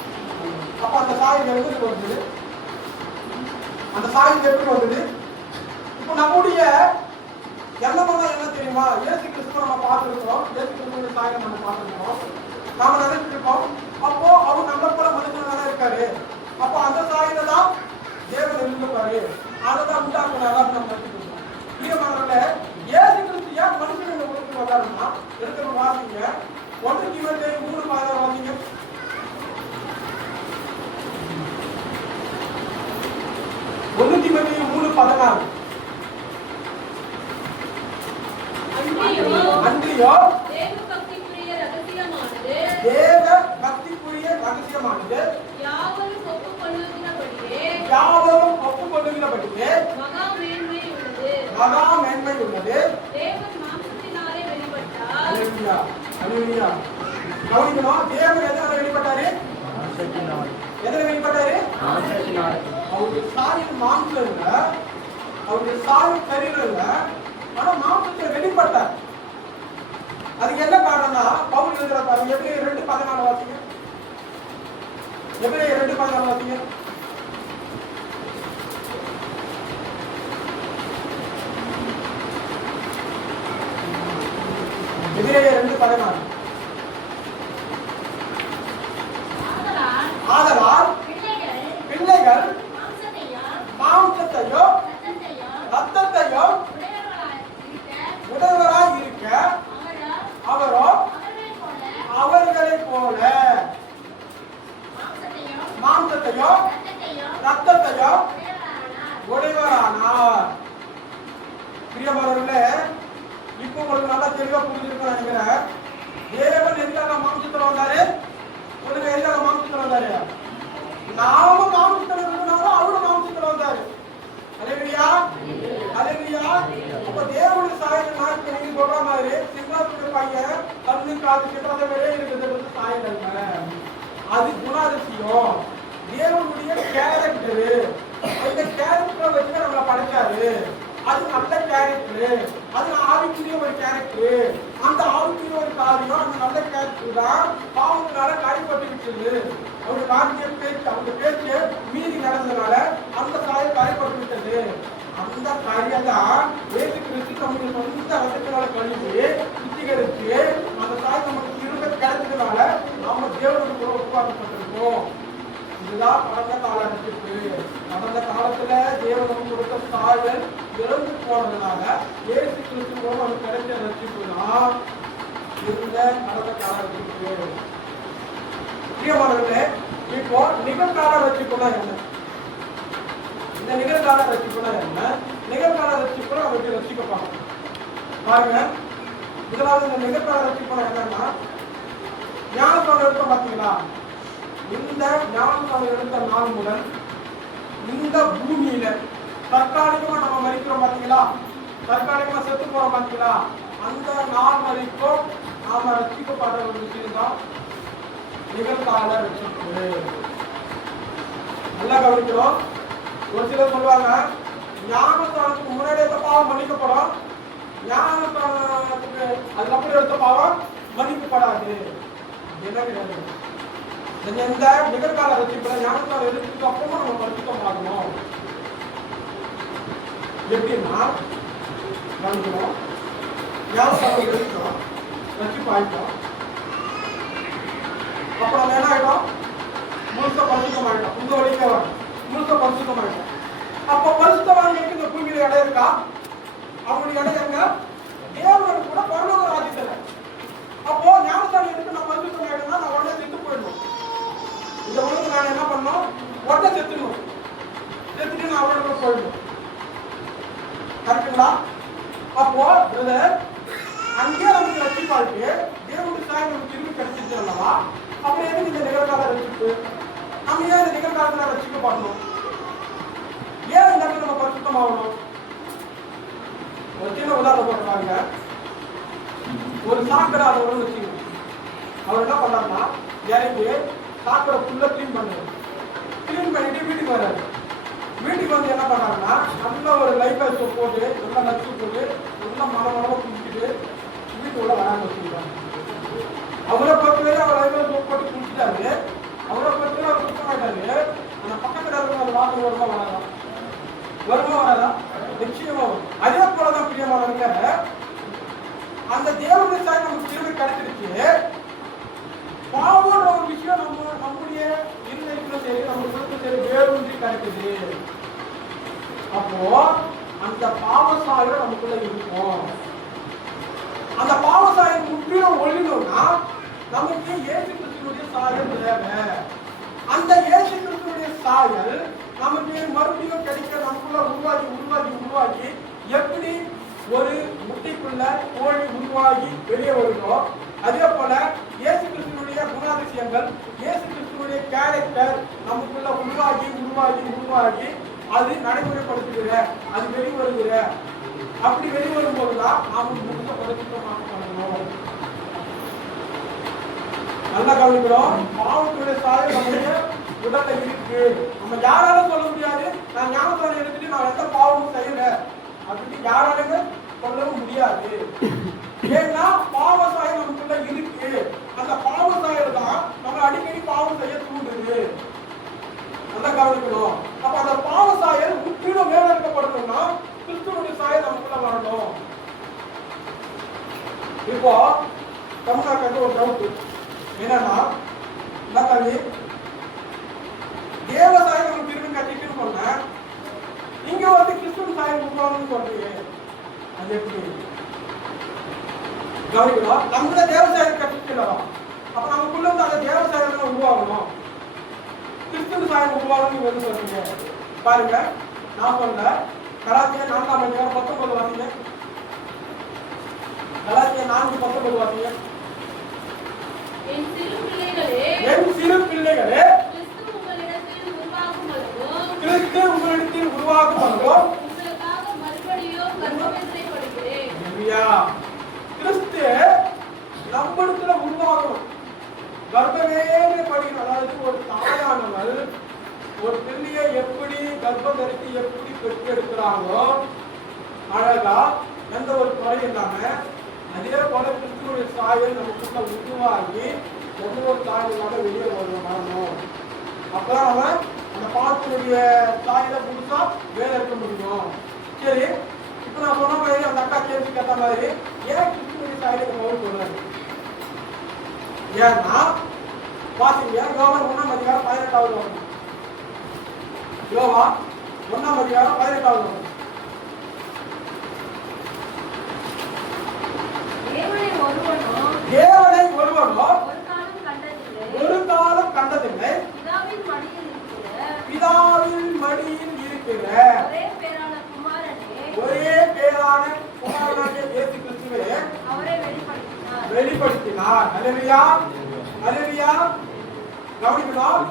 அப்ப அந்த சாயல் எங்க வந்தது? அந்த சாயல் எப்படி வந்தது? இப்போ நம்முடைய எண்ணமெல்லாம் என்ன தெரியுமா? இயேசு கிறிஸ்துவ நம்ம பார்த்துருக்கோம். இயேசு கிறிஸ்துவோட சாயலை நம்ம பார்த்துருக்கோம். நாம நினைச்சிருக்கோம், அப்போ அவர் நம்ம போல மனுஷனாக இருக்காரு. அப்போ அந்த சாயலை தான் தேவன் இருந்திருப்பாரு. அதை தான் உண்டாக்குனாரு அப்படின்னு நம்ம நினைச்சிருக்கோம். பிரியமானவர்களே, இயேசு கிறிஸ்து ஏன் மனுஷன் இந்த உலகத்துக்கு வந்தாருன்னா, இருக்கிற வாசிங்க 1 தீமோத்தேயு 3:16 வாசிங்க. 1 தீமோத்தேயு 3:16. அன்றியோ தேவ பக்திக்குரிய ரகசியமானது யாவரும் ஒப்புக்கொள்ளுகிறபடியே மகா மேன்மை உள்ளது. தேவன் மாம்சத்தினாலே வெளிப்பட்டார். அல்லேலூயா, அல்லேலூயா. கவனிக்கணும், தேவன் எதனால வெளிப்பட்டாரு? எதனால வெளிப்பட்டாரு? அவருடைய சாயல் மாம்சம் இல்ல, அவருடைய சாயல் சரீரம் இல்ல, ஆனா மாம்சத்தை வெளிப்பட்டார். அதுக்கு என்ன காரணம்னா, பவுல் எழுதுற பாருங்க, எபிரேயர் 2:14 வாசிங்க. எபிரேயர் 2:14 வாசிங்க. எபிரேயர் 2:16. ஆதலால் பிள்ளைகள் மாம்சத்தையோ ரத்தத்தையோ உடையவராய் இருக்க அவரோ அவர்களைப் போல மாம்சத்தையோ ரத்தத்தையோ உடையவரானார். பிரியமானவர்களே, இப்போ உங்களுக்கு நல்லா தெளிவா புரிஞ்சிருக்கும் நினைக்கிறேன். தேவன் எதுக்காக மாம்சத்துல வந்தாரு? உங்களுக்கு எதுக்காக மாம்சத்துல வந்தாரு? நாம மாம்சத்துல இருந்தாலும் அவரும் மாம்சத்துல வந்தாரு. அல்லேலூயா, அல்லேலூயா. அப்ப தேவனுடைய சாயல் நாக்கு நீங்க சொல்ற மாதிரி சிங்காசன பையன் கண்ணு காது கிட்டத வேற இருக்குது சாயல் அல்ல. அது குணாதிசயம், தேவனுடைய கேரக்டர். அந்த கேரக்டரை வச்சு நம்மளை படைச்சாரு. அது நல்ல கேரக்டர், அது ஆவிக்குரிய ஒரு கேரக்டர். அந்த ஆவிக்குரிய ஒரு காரியம், அந்த நல்ல கேரக்டர் தான் பாவத்தினால கரைப்பட்டு விட்டது. அவருடைய வார்த்தைய பேச்சு, அவருடைய பேச்சு மீறி நடந்ததுனால அந்த சாயல் கரைப்பட்டு விட்டது. அந்த காரியத்தான் இயேசு கிறிஸ்து நம்முடைய சொந்த ரத்தத்தினால கழுவி சுத்திகரித்து அந்த சாயல் நமக்கு திரும்ப கிடைச்சதுனால நாம தேவனுக்கு கூட உருவாக்கப்பட்டிருக்கோம். இதுதான் கடந்த கால ரட்சிப்பு. கடந்த காலத்துல தேவனுக்கு கொடுத்த சாயல் இறந்து போனதுனால இயேசு கிறிஸ்து மூலம் நமக்கு கிடைச்ச ரட்சிப்பு தான் இந்த கடந்த கால ரட்சிப்பு. பிரியமானவர்களே, இப்போ நிகழ்கால ரட்சிப்புனா என்ன? இந்த நிகழ்கால ரட்சிப்புனா என்ன? நிகழ்கால ரட்சிப்புனா அவருக்கு ரட்சிக்கப்பாங்க. பாருங்க, முதலாவது இந்த நிகழ்கால ரட்சிப்புனா என்னன்னா, ஞானத்தோட எடுத்த பாத்தீங்களா? இந்த ஞானத்தோட எடுத்த நாள் முதல் இந்த பூமியில தற்காலிகமா நம்ம மறிக்கிறோம் பாத்தீங்களா? தற்காலிகமா செத்து போறோம் பாத்தீங்களா? அந்த நாள் வரைக்கும் நாம ரட்சிக்கப்படுற ஒரு விஷயம் தான் நிகழ்கால ரட்சிப்பு. நல்லா கவனிக்கிறோம். ஒரு சிலர் சொல்லுவாங்க, ஞானஸ்தானத்துக்கு முன்னாடி எடுத்த பாவம் மன்னிக்கப்படும், ஞானஸ்தானத்துக்கு அதுக்கப்புறம் எடுத்த பாவம் மன்னிக்கப்படாது. என்ன கிடையாது. இந்த நிகழ்கால ரட்சிப்புல ஞானஸ்தானம் எடுத்ததுக்கு அப்புறமா நம்ம பரிசுத்தம் ஆகணும். எப்படின்னா கவனிக்கிறோம், ஞானஸ்தானம் எடுத்துட்டோம், ரட்சிப்பு ஆயிட்டோம், அப்ப நம்ம என்ன ஆயிட்டோம்? முழுச பரிசுத்தம் ஆயிட்டோம். உங்க வழிக்க முழுச பரிசுத்தம் ஆயிட்டோம். அப்ப பரிசுத்தவான்களுக்கு இந்த பூமியில இடம் இருக்கா? அவங்களுடைய இடம் எங்க? தேவனுக்கு கூட பரலோக ராஜ்யத்துல. அப்போ ஞானஸ்தானம் எடுத்து நான் பரிசுத்தம் ஆயிட்டேன்னா நான் உடனே செத்து போயிடணும். இந்த உலகத்துல நான் என்ன பண்ணணும்? உடனே செத்துணும். செத்துட்டு நான் அவரோட போயிடணும். கரெக்டுங்களா? அப்போ பிரதர், அங்கே நமக்கு ரட்சிப்பாருக்கு தேவனுடைய சாயம் நமக்கு திரும்பி கிடைச்சிச்சு அல்லவா? அப்புறம் எதுக்கு இந்த நிகழ்கால ரட்சிப்பு? நம்ம ஏன் இந்த நிகழ்காலத்துல ரட்சிக்கப்படணும்? ஏன் இந்த இடத்துல நம்ம பரிசுத்தம் ஆகணும்? ஒரு சின்ன உதாரணம் போட்டுறாங்க. ஒரு சாக்கடை அவர் வச்சுக்கணும். அவர் என்ன பண்ணாருன்னா, இறங்கி சாக்கடை ஃபுல்லா கிளீன் பண்ணுவார். கிளீன் பண்ணிட்டு வீட்டுக்கு வர்றாரு. வீட்டுக்கு வந்து என்ன பண்ணாருன்னா, நல்லா ஒரு லைஃப் சோப் போட்டு நல்லா நச்சு போட்டு நல்லா மனமளவு குளிச்சுட்டு வீட்டுக்குள்ள வராங்க வச்சுக்கிறாங்க. அவரை பொறுத்தவரை அவர் லைஃப் சோப் போட்டு குளிச்சுட்டாரு. அவரை பொறுத்தவரை அவர் குடிக்க மாட்டாரு. அந்த பக்கத்துல இருக்கிற அந்த வாசல் வருமா வராதா? வருமா வராதா? நிச்சயமா வரும். அதே போலதான் பிரியமானவங்க, அந்த தேவனுடைய சாய் நமக்கு திரும்பி கிடைச்சிருச்சு. பாவம்ன்ற ஒரு விஷயம் நம்முடைய இருதயத்துல சரி, நம்ம குடும்பத்துல சரி வேறொன்றி கிடைக்குது. அப்போ அந்த பாவசாயம் நமக்குள்ள இருக்கும். அந்த பாவசாயம் முற்றிலும் ஒழியணும்னா நமக்கு இயேசு கிறிஸ்துவினுடைய சாயல் தேவை. அந்த இயேசு கிறிஸ்துவினுடைய சாயல் நமக்கு மறுபடியும் கிடைக்க நமக்குள்ள உருவாகி உருவாகி உருவாகி எப்படி ஒரு முட்டைக்குள்ள கோழி உருவாகி வெளியே வருதோ, அதே போல இயேசு கிறிஸ்துவினுடைய குணாதிசயங்கள், இயேசு கிறிஸ்துவினுடைய கேரக்டர் நமக்குள்ள உருவாகி உருவாகி உருவாகி அது நடைமுறைப்படுத்துகிற, அது வெளிவருகிற. அப்படி வெளிவரும் போதுதான் நாம முழுக்க பரிசுத்தமாக பண்ணணும். நல்லா கவனிக்கிறோம். பாவத்துடைய சாயம் நம்முடைய உடல்ல இருக்கு. நம்ம யாராலும் சொல்ல முடியாது, நான் ஞானஸ்தானம் எடுத்துட்டு நான் எந்த பாவமும் செய்யல அப்படின்னு யாராலுமே சொல்லவும் முடியாது. ஏன்னா பாவசாயம் நமக்குள்ள இருக்கு. அந்த பாவசாயம் தான் நம்ம அடிக்கடி பாவம் செய்ய தூண்டுது. நல்லா கவனிக்கணும். அப்ப அந்த பாவசாயல் முற்றிலும் மேலெடுக்கப்படணும்னா கிறிஸ்துவனுடைய சாயல் நமக்குள்ள வரணும். இப்போ தமிழ்நாட்டுக்கு ஒரு டவுட் என்னன்னா, என்ன கல்வி தேவ சாயம் நம்ம திரும்பி கட்டிட்டுன்னு சொன்னேன், இங்க வந்து கிறிஸ்துவ சாயம் உருவாகணும்னு சொல்றீங்க, அது எப்படி கவனிக்கணும்? நம்மள தேவ சாயம் கட்டிக்கலாம், அப்ப நமக்குள்ள வந்து அந்த தேவ சாயம் உருவாகணும், கிறிஸ்துவ சாயம் உருவாகணும்னு வந்து சொல்றீங்க. பாருங்க, நான் சொல்ல கலாத்தியர் 4:19 வாசிங்க. கலாத்தியர் 4:19 வாசிங்க. என் சிறு பிள்ளைகளே, கிறிஸ்து உங்களிடத்தில் உருவாகும் அளவும் உங்களுக்காக மறுபடியும் கர்ப்பவேதனைப்படுகிறேன். கிறிஸ்து நம்மிடத்துல உருவாகணும், கர்ப்பவேதனைப்படுகிறோம். அதாவது ஒரு தாயானவள் ஒரு பிள்ளையை எப்படி கர்ப்பம் தரித்து எப்படி பெற்றெடுக்கிறாங்களோ அழகா, எந்த ஒரு குறை இல்லாம, அதே போல கிறிஸ்துவனுடைய சாயல் நமக்குள்ள உருவாகி எந்த ஒரு தாய் இல்லாம வெளியே வரணும். அப்பதான் நம்ம அந்த பாத்தினுடைய தாயில புதுசா வேலை இருக்க முடியும். சரி, இப்ப நான் சொன்ன மாதிரி அந்த அக்கா கேள்வி கேட்ட மாதிரி ஏன் கிறிஸ்துவனுடைய சாயலை நம்ம சொல்றாரு? ஏன்னா பாத்தீங்க, யோவான் 1:18 வரும். யோவான் 1:18 வரும். தேவனை ஒருவனோ ஒரு காலம் கண்டதில்லை, பிதாவின் மடியில் இருக்கிற ஒரே பேரான குமாரனாகிய இயேசு கிறிஸ்துவை வெளிப்படுத்தினார். அல்லேலூயா, அல்லேலூயா. கவனிக்கணும்,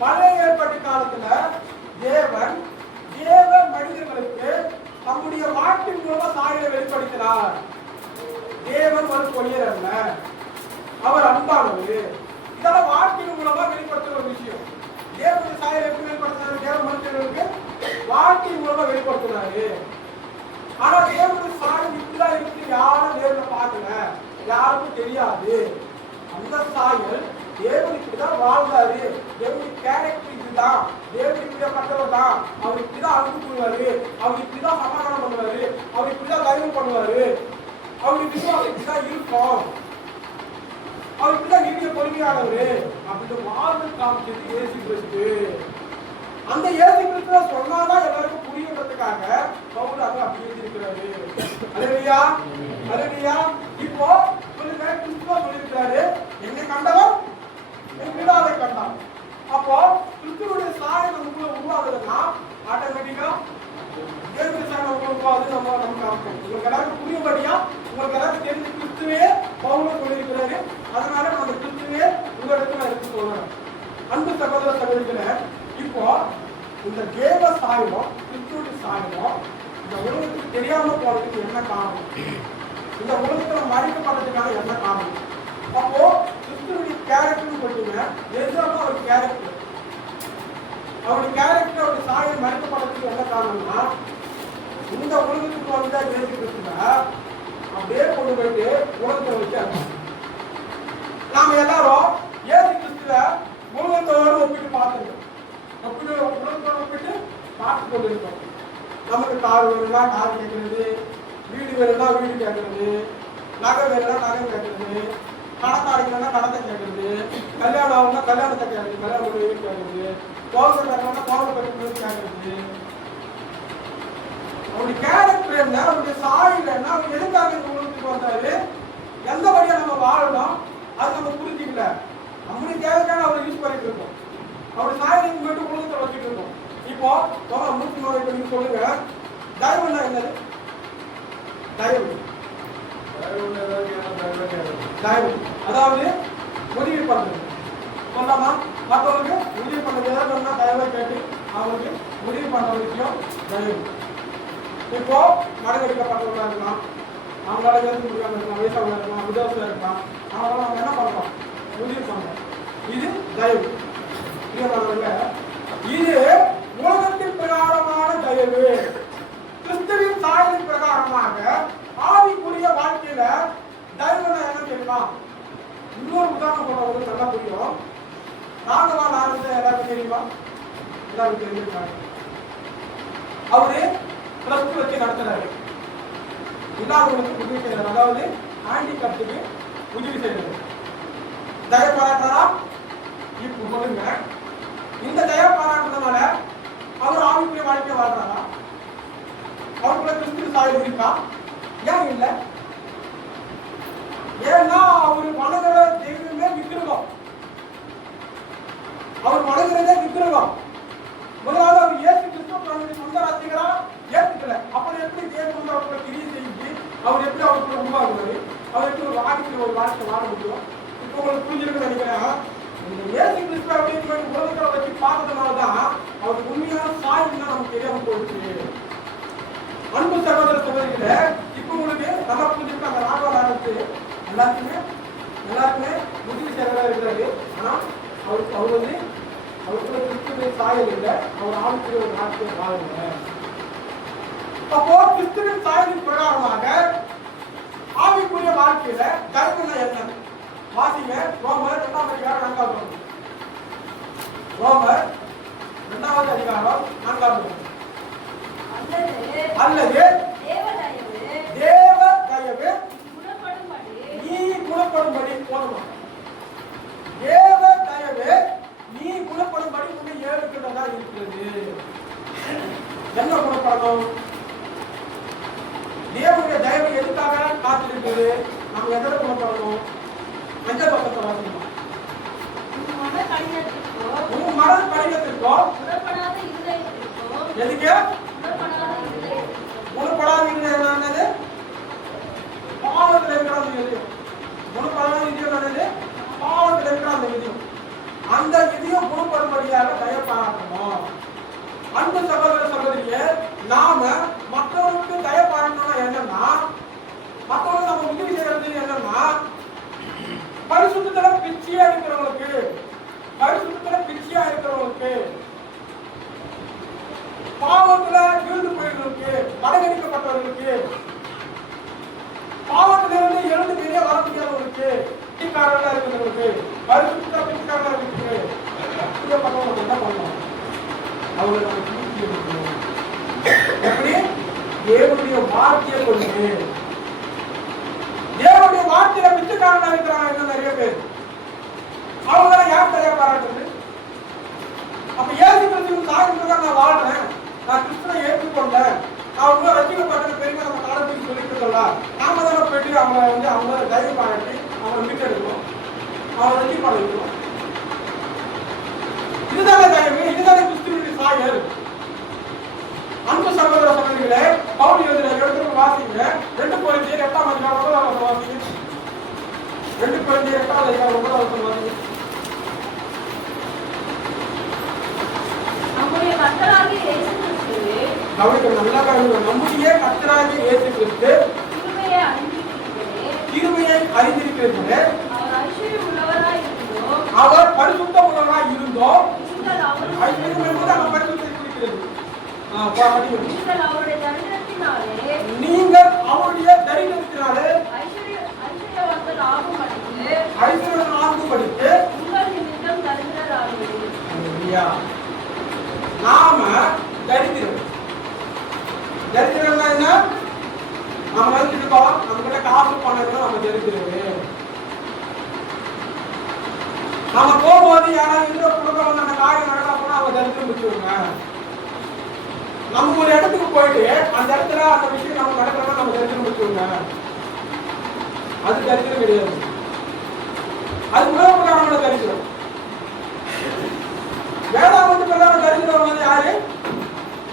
பழைய ஏற்பாட்டு காலத்துல தேவன் மனிதர்களுக்கு தம்முடைய வாக்கின் மூலமா சாயலை வெளிப்படுத்தினார். தேவன் ஒரு பொய்யர் அல்ல, அவர் அன்பானவர். இதெல்லாம் வாக்கின் மூலமா வெளிப்படுத்துற ஒரு விஷயம். தேவனுடைய சாயலை எப்படி வெளிப்படுத்தினாரு? தேவன் மனுஷர்களுக்கு வாக்கின் மூலமா வெளிப்படுத்தினாரு. ஆனா தேவனுடைய சாயம் இப்படிதான் இருக்கு, யாரும் தேவனை பார்க்கல, யாருக்கும் தெரியாது. அந்த சாயல் தேவன் இப்படிதான் வாழ்ந்தாரு, தேவனுடைய கேரக்டர் இதுதான், தேவன் இப்படிப்பட்டவர் தான், அவர் இப்படிதான் அன்பு பண்ணுவாரு, அவர் இப்படிதான் சமாதானம் பண்ணுவாரு, அவர் இப்படிதான் தயவு பண்ணுவாரு, அவருக்கு விசுவாசம் இப்படிதான் இருக்கும், அவர் இப்படிதான் நீடிய பொறுமையானவர் அப்படின்னு வாழ்ந்து காமிச்சது இயேசு கிறிஸ்து. அந்த இயேசு கிறிஸ்துவ சொன்னாதான் எல்லாருக்கும் புரியறதுக்காக பவுல் அதை அப்படி எழுதியிருக்கிறாரு. அல்லேலூயா, அல்லேலூயா. இப்போ சொல்லுங்க, கிறிஸ்துவ சொல்லியிருக்கிறாரு, என்னை கண்டவன் என் பிதாவை கண்டான். அப்போ கிறிஸ்துவனுடைய சாயம் நமக்குள்ள உருவாகுதுன்னா ஆட்டோமேட்டிக்கா தேவனுடைய சாயம் நமக்குள்ள உருவாகுது. நமக்கு அர்த்தம் உங்களுக்கு எல்லாருக்கும் புரியும்படியா, உங்களுக்கு எல்லாருக்கும் தெரிஞ்சு கிறிஸ்துவே பவுலும் சொல்லியிருக்கிறாரு. அதனால நான் அந்த கிறிஸ்துவே உங்களிடத்துல நான் எடுத்து சொல்றேன். அன்பு சகோதர சகோதரிகளே, இப்போ இந்த தேவ சாயமோ கிறிஸ்துவனுடைய சாயமோ இந்த உலகத்துக்கு தெரியாம போறதுக்கு என்ன காரணம்? இந்த உலகத்துல மறைக்கப்பட்டதுக்கான என்ன காரணம்? அப்போ கிறிஸ்துவனுடைய கேரக்டர்னு சொல்லுங்க, எதுவும் ஒரு கேரக்டர், அவருடைய கேரக்டர் அவருடைய சாயம் மறைக்கப்பட்டதுக்கு என்ன காரணம்னா, இந்த உலகத்துக்கு வந்த இயேசு கிறிஸ்துவ அப்படியே கொண்டு போயிட்டு உலகத்தை வச்சாங்க. நாம எல்லாரும் இயேசு கிறிஸ்துவ உலகத்தோடு ஒப்பிட்டு பார்த்துருக்கோம், உலகத்தோடு ஒப்பிட்டு பார்த்து கொண்டு இருக்கோம். நமக்கு கார் வேணும்னா கார் கேட்கறது, வீடு வேணும்னா வீடு கேட்கறது, நகை வேணும்னா நகை கேட்கறது, கடத்தை அடைக்கணும்னா கடத்தை கேட்கறது, கல்யாணம் ஆகணும்னா கல்யாணத்தை கேட்கறது, கல்யாணம் கேட்கறது, கோவத்தை கேட்கணும்னா கோவத்தை கேட்கறது. அவருடைய கேரக்டர் என்ன, அவருடைய சாயல் என்ன, அவர் எதுக்காக இந்த உலகத்துக்கு வந்தாரு, எந்த வழியா நம்ம வாழணும், அது நம்ம புரிஞ்சுக்கல. நம்முடைய தேவைக்கான அவரை யூஸ் பண்ணிட்டு இருக்கோம், அவருடைய சாயலை மட்டும் உலகத்தை வச்சுட்டு இருக்கோம். இப்போ 100 நீங்க சொல்லுங்க, தயவுன்னா என்னது? தயவு தயவு அதாவது உதவி பண்றது சொல்லாமா? மற்றவங்களுக்கு உதவி பண்றது ஏதாவது தயவை கேட்டு அவங்களுக்கு உதவி பண்ற விஷயம் தயவு. இப்போ மடங்கடிக்கப்பட்டவங்களா இருக்கலாம், அவங்களால எழுத முடியாம இருக்கலாம், வயசாக இருக்கலாம், விதவசம் இருக்கலாம், அவங்களால அவங்க என்ன பண்றோம்? உதவி பண்றோம். இது தயவு. இது உலகத்தின் பிரகாரமான தயவு. கிறிஸ்துவின் சாயலின் பிரகாரமாக ஆவிக்குரிய வாழ்க்கையில தயவுனா என்ன தெரியுமா? இன்னொரு உதாரணம் போட்டவங்களுக்கு நல்லா புரியும். நாகவா நாரத எல்லாருக்கும் தெரியுமா? எல்லாருக்கும் தெரிஞ்சிருக்காங்க. அவரு +2 வச்சு நடத்துறாரு, இல்லாதவங்களுக்கு உதவி செய்யறாரு. அதாவது ஹேண்டிகேப்டுக்கு உதவி செய்யறது. தய பாராட்டுறா? இப்ப சொல்லுங்க, இந்த தய பாராட்டுறதுனால அவர் ஆவிக்குரிய வாழ்க்கை வாழ்றாரா? அவருக்குள்ள கிறிஸ்துவின் சாயல் இருக்கா? ஏன் இல்ல? ஏன்னா அவர் வணங்குற தெய்வமே விக்கிரகம். அவர் வணங்குறதே விக்கிரகம். முதலாவது அவர் இயேசு கிறிஸ்துவ தன்னுடைய சொந்த ரட்சகரா ஏற்றுக்கல. அப்புறம் எப்படி தேவன் அவருக்குள்ள கிரியை செஞ்சு அவர் எப்படி அவருக்குள்ள உருவாகுவாரு? அவர் எப்படி ஒரு ஆவிக்குரிய ஒரு வாழ்க்கை வாழ முடியும்? இப்போ உங்களுக்கு புரிஞ்சிருக்குன்னு நினைக்கிறேன். இந்த இயேசு கிறிஸ்துவ அப்படின்னு உலகத்தை வச்சு பார்த்ததுனாலதான் அவருக்கு உண்மையான சாயம் தான் நமக்கு தெரியாம போயிடுச்சு. அன்பு சகோதர சகோதரிகளே, இப்போ உங்களுக்கு நல்லா புரிஞ்சுட்டு அந்த ராகவ ராகத்து எல்லாருக்குமே உதவி செய்யறதா இருக்கிறாரு. ஆனா அவர் வந்து அவருக்குள்ள கிறிஸ்துவின் சாயல் இல்லை, அவர் ஆவிக்குரிய ஒரு வாழ்க்கையை வாழுங்க. அப்போ கிறிஸ்துவின் சாயலின் பிரகாரமாக ஆவிக்குரிய வாழ்க்கையில கருத்துனா என்ன? வாசிங்க ரோமர் 2ஆம் அதிகாரம் 4ஆம் வசனம். ரோமர் 2ஆவது அதிகாரம் 4ஆம் வசனம். அல்லது தேவ தயவு நீ குணப்படும்படி போதுமா? தேவ தயவு நீ குணப்படும்படி உன்னை ஏழுக்கிறதா இருக்கிறது. என்ன குணப்படணும்? தேவனுடைய தயவு எதுக்காக காத்திருக்கிறது? நம்ம எதிர குணப்படணும்? 5ஆம் வசனத்தை வாசிக்கணும். உன் மன கடினத்திற்கோ எதுக்கு குணப்படாத இருதயம் என்னது? பாவத்தில் இருக்கிற அந்த இதயம். குணப்படாத இதயம் என்னது? பாவத்தில் இருக்கிற அந்த இதயம். அந்த இதயம் குணப்படும்படியாக தயவு பாராட்டணும். அன்பு சகோதர சகோதரியே, நாம மற்றவர்களுக்கு தயவு பாராட்டணும்னா என்னன்னா, மற்றவங்க நம்ம உதவி செய்யறது என்னன்னா, பரிசுத்தத்துல பிச்சையா இருக்கிறவங்களுக்கு, பாவத்துல வீழ்ந்து போயிருக்கிறவங்களுக்கு, மடங்கடிக்கப்பட்டவர்களுக்கு, பாவத்திலிருந்து எழுந்து வெளியே வர முடியாதவர்களுக்கு, பிச்சைக்காரர்களா இருக்கிறவங்களுக்கு, பரிசுத்த பிச்சைக்காரர்களா இருக்கிறவங்களுக்கு என்ன பண்ணணும்? அவங்களை நம்ம திருப்தி எடுக்கணும். எப்படி? தேவனுடைய வார்த்தையை கொண்டு. தேவனுடைய வார்த்தையில பிச்சைக்காரனா இருக்கிறாங்க இன்னும் நிறைய பேர். அவங்க யார் தயா பாராட்டுறது? அப்ப ஏசு கிறிஸ்துவின் சாயலுக்காக நான் வாழ்றேன், நான் கிறிஸ்துவை ஏற்றுக்கொண்டேன், நான் உங்களை ரசிக்கப்பட்ட பெருமை நம்ம காலத்துக்கு சொல்லிக்கிறதா, நாம தானே போயிட்டு அவங்க தயவு பாராட்டி அவங்க மீட்டெடுக்கணும், அவங்க ரசிப்பாட வைக்கணும். இதுதானே தயவு, இதுதானே கிறிஸ்துவினுடைய சாயல். அன்பு சகோதர சகோதரிகளே, பவுல் எழுதின எழுத்துக்கு வாசிங்க. 2 கொரிந்தியர் 8ஆம் அதிகாரம் 9ஆம் வசனம் வாசிங்க. 2 கொரிந்தியர் 8ஆம் அதிகாரம் 9ஆம் வசனம் வாசிங்க. நம்முடைய கர்த்தராகிய இயேசு கிறிஸ்து கிருபையை அறிந்திருக்கிறீர்களே, அவர் பரிசுத்த உள்ளவராய் இருந்தோம். ஐஸ்வர்யம் என்பது அவர் பரிசுத்தத்தை குறிக்கிறது. நீங்கள் அவருடைய தரித்திரத்தினாலே ஐஸ்வர்யவான்கள் ஆகும்படிக்கு நாம தரித்திரம். தரித்திரம்னா என்ன? நம்ம இருக்கோம், நம்ம கிட்ட காசு பணம் நம்ம தரித்திரம். நம்ம போகும்போது யாராவது இந்த குடும்பம் அந்த காரியம் நடந்தா கூட அவங்க தரித்திரம் வச்சுக்கோங்க. நம்ம ஒரு இடத்துக்கு போயிட்டு அந்த இடத்துல அந்த விஷயம் நம்ம நடக்கிறதா நம்ம தரித்திரம் வச்சுக்கோங்க. அது தரித்திரம் கிடையாது, அது உலகப்படாத தரித்திரம். வேளாண் பிரதான தரித்திரம் வந்து யாரு?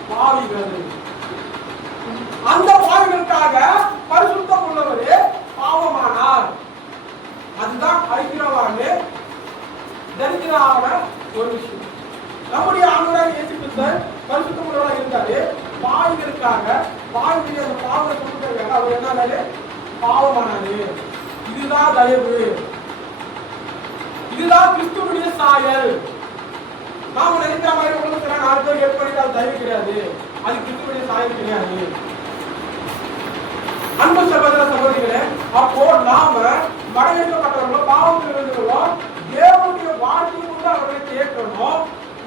பாவிகள். அந்த பாவிகளுக்காக பரிசுத்தம் உள்ளவரே பாவமானார். அதுதான் ஐக்கியவான தரித்திரமான ஒரு விஷயம். நம்முடைய ஆண்டவராகிய இயேசு கிறிஸ்து பரிசுத்தம் உள்ளவராக இருந்தாரு. பாவிகளுக்காக பாவிகளுடைய அந்த பாவத்தை கொடுக்கிறதுக்காக அவர் என்ன பாவமானாரு. இதுதான் தயவு, இதுதான் கிறிஸ்துவுடைய சாயல். நாம நினைக்கிற மாதிரி உலகத்துல 4 பேர் ஏற்படுத்தால் தயவு கிடையாது, அது கிறிஸ்துவுடைய சாயல் கிடையாது. அன்பு சகோதர சகோதரிகளே, அப்போ நாம மடங்கடிக்கப்பட்டவர்களோ பாவத்தில் இருந்தவர்களோ தேவனுடைய வாழ்க்கையை கொண்டு அவர்களை கேட்கணும்.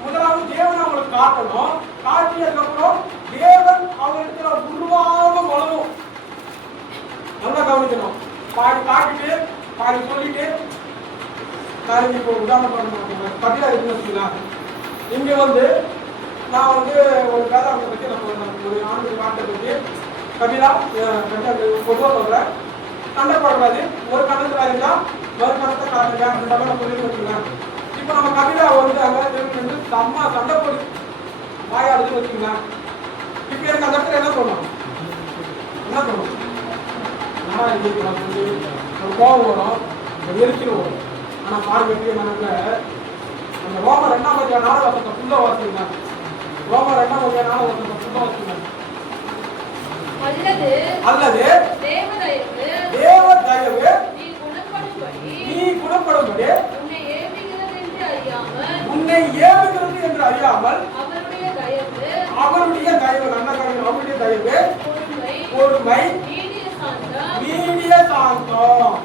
முதலாவது தேவன் அவங்களுக்கு காட்டணும். காட்டியதுக்கப்புறம் தேவன் அவர்களிடத்துல உருவாக வளரும். நல்லா கவனிக்கணும். காட்டிட்டு பாதி சொல்லிட்டு நான் இப்போ உதாரணம் பண்ண மாட்டேன். கபிலா இருக்குன்னு வச்சுக்கலாம். இங்க வந்து நான் வந்து ஒரு வேதாந்த பற்றி நம்ம ஒரு ஆண்டு வார்த்தை பற்றி கபிலா பொதுவாக சொல்றேன். சண்டை போடக்கூடாது, ஒரு கணத்துல இருந்தா ஒரு கணத்தை காட்டுங்க அப்படின்ற மாதிரி சொல்லி வச்சுக்கலாம். இப்போ நம்ம கபிலா வந்து அங்கே அம்மா சண்டை போடி வாயாடுதுன்னு வச்சுக்கலாம். இப்போ எனக்கு அந்த இடத்துல என்ன சொல்லணும், என்ன சொல்லணும், நான் சொல்லி ஒரு கோபம் வரும், ஒரு எரிச்சல் வரும். ஆனால் பாருங்க எப்படி மனதில் அந்த ரோமர் 2ஆம் அதிகாரம் 4 வசனத்தை ஃபுல்லாக வாசிக்கலாம். ரோமர் 2ஆம் அதிகாரம் 4 வசனத்தை ஃபுல்லாக வாசிக்கலாம். அல்லது தேவ தயவு நீ குணப்படும்படி உன்னை ஏவுகிறது என்று அறியாமல் அவருடைய தயவு நல்ல காரியம், அவருடைய தயவு பொறுமை நீடிய சாந்தம்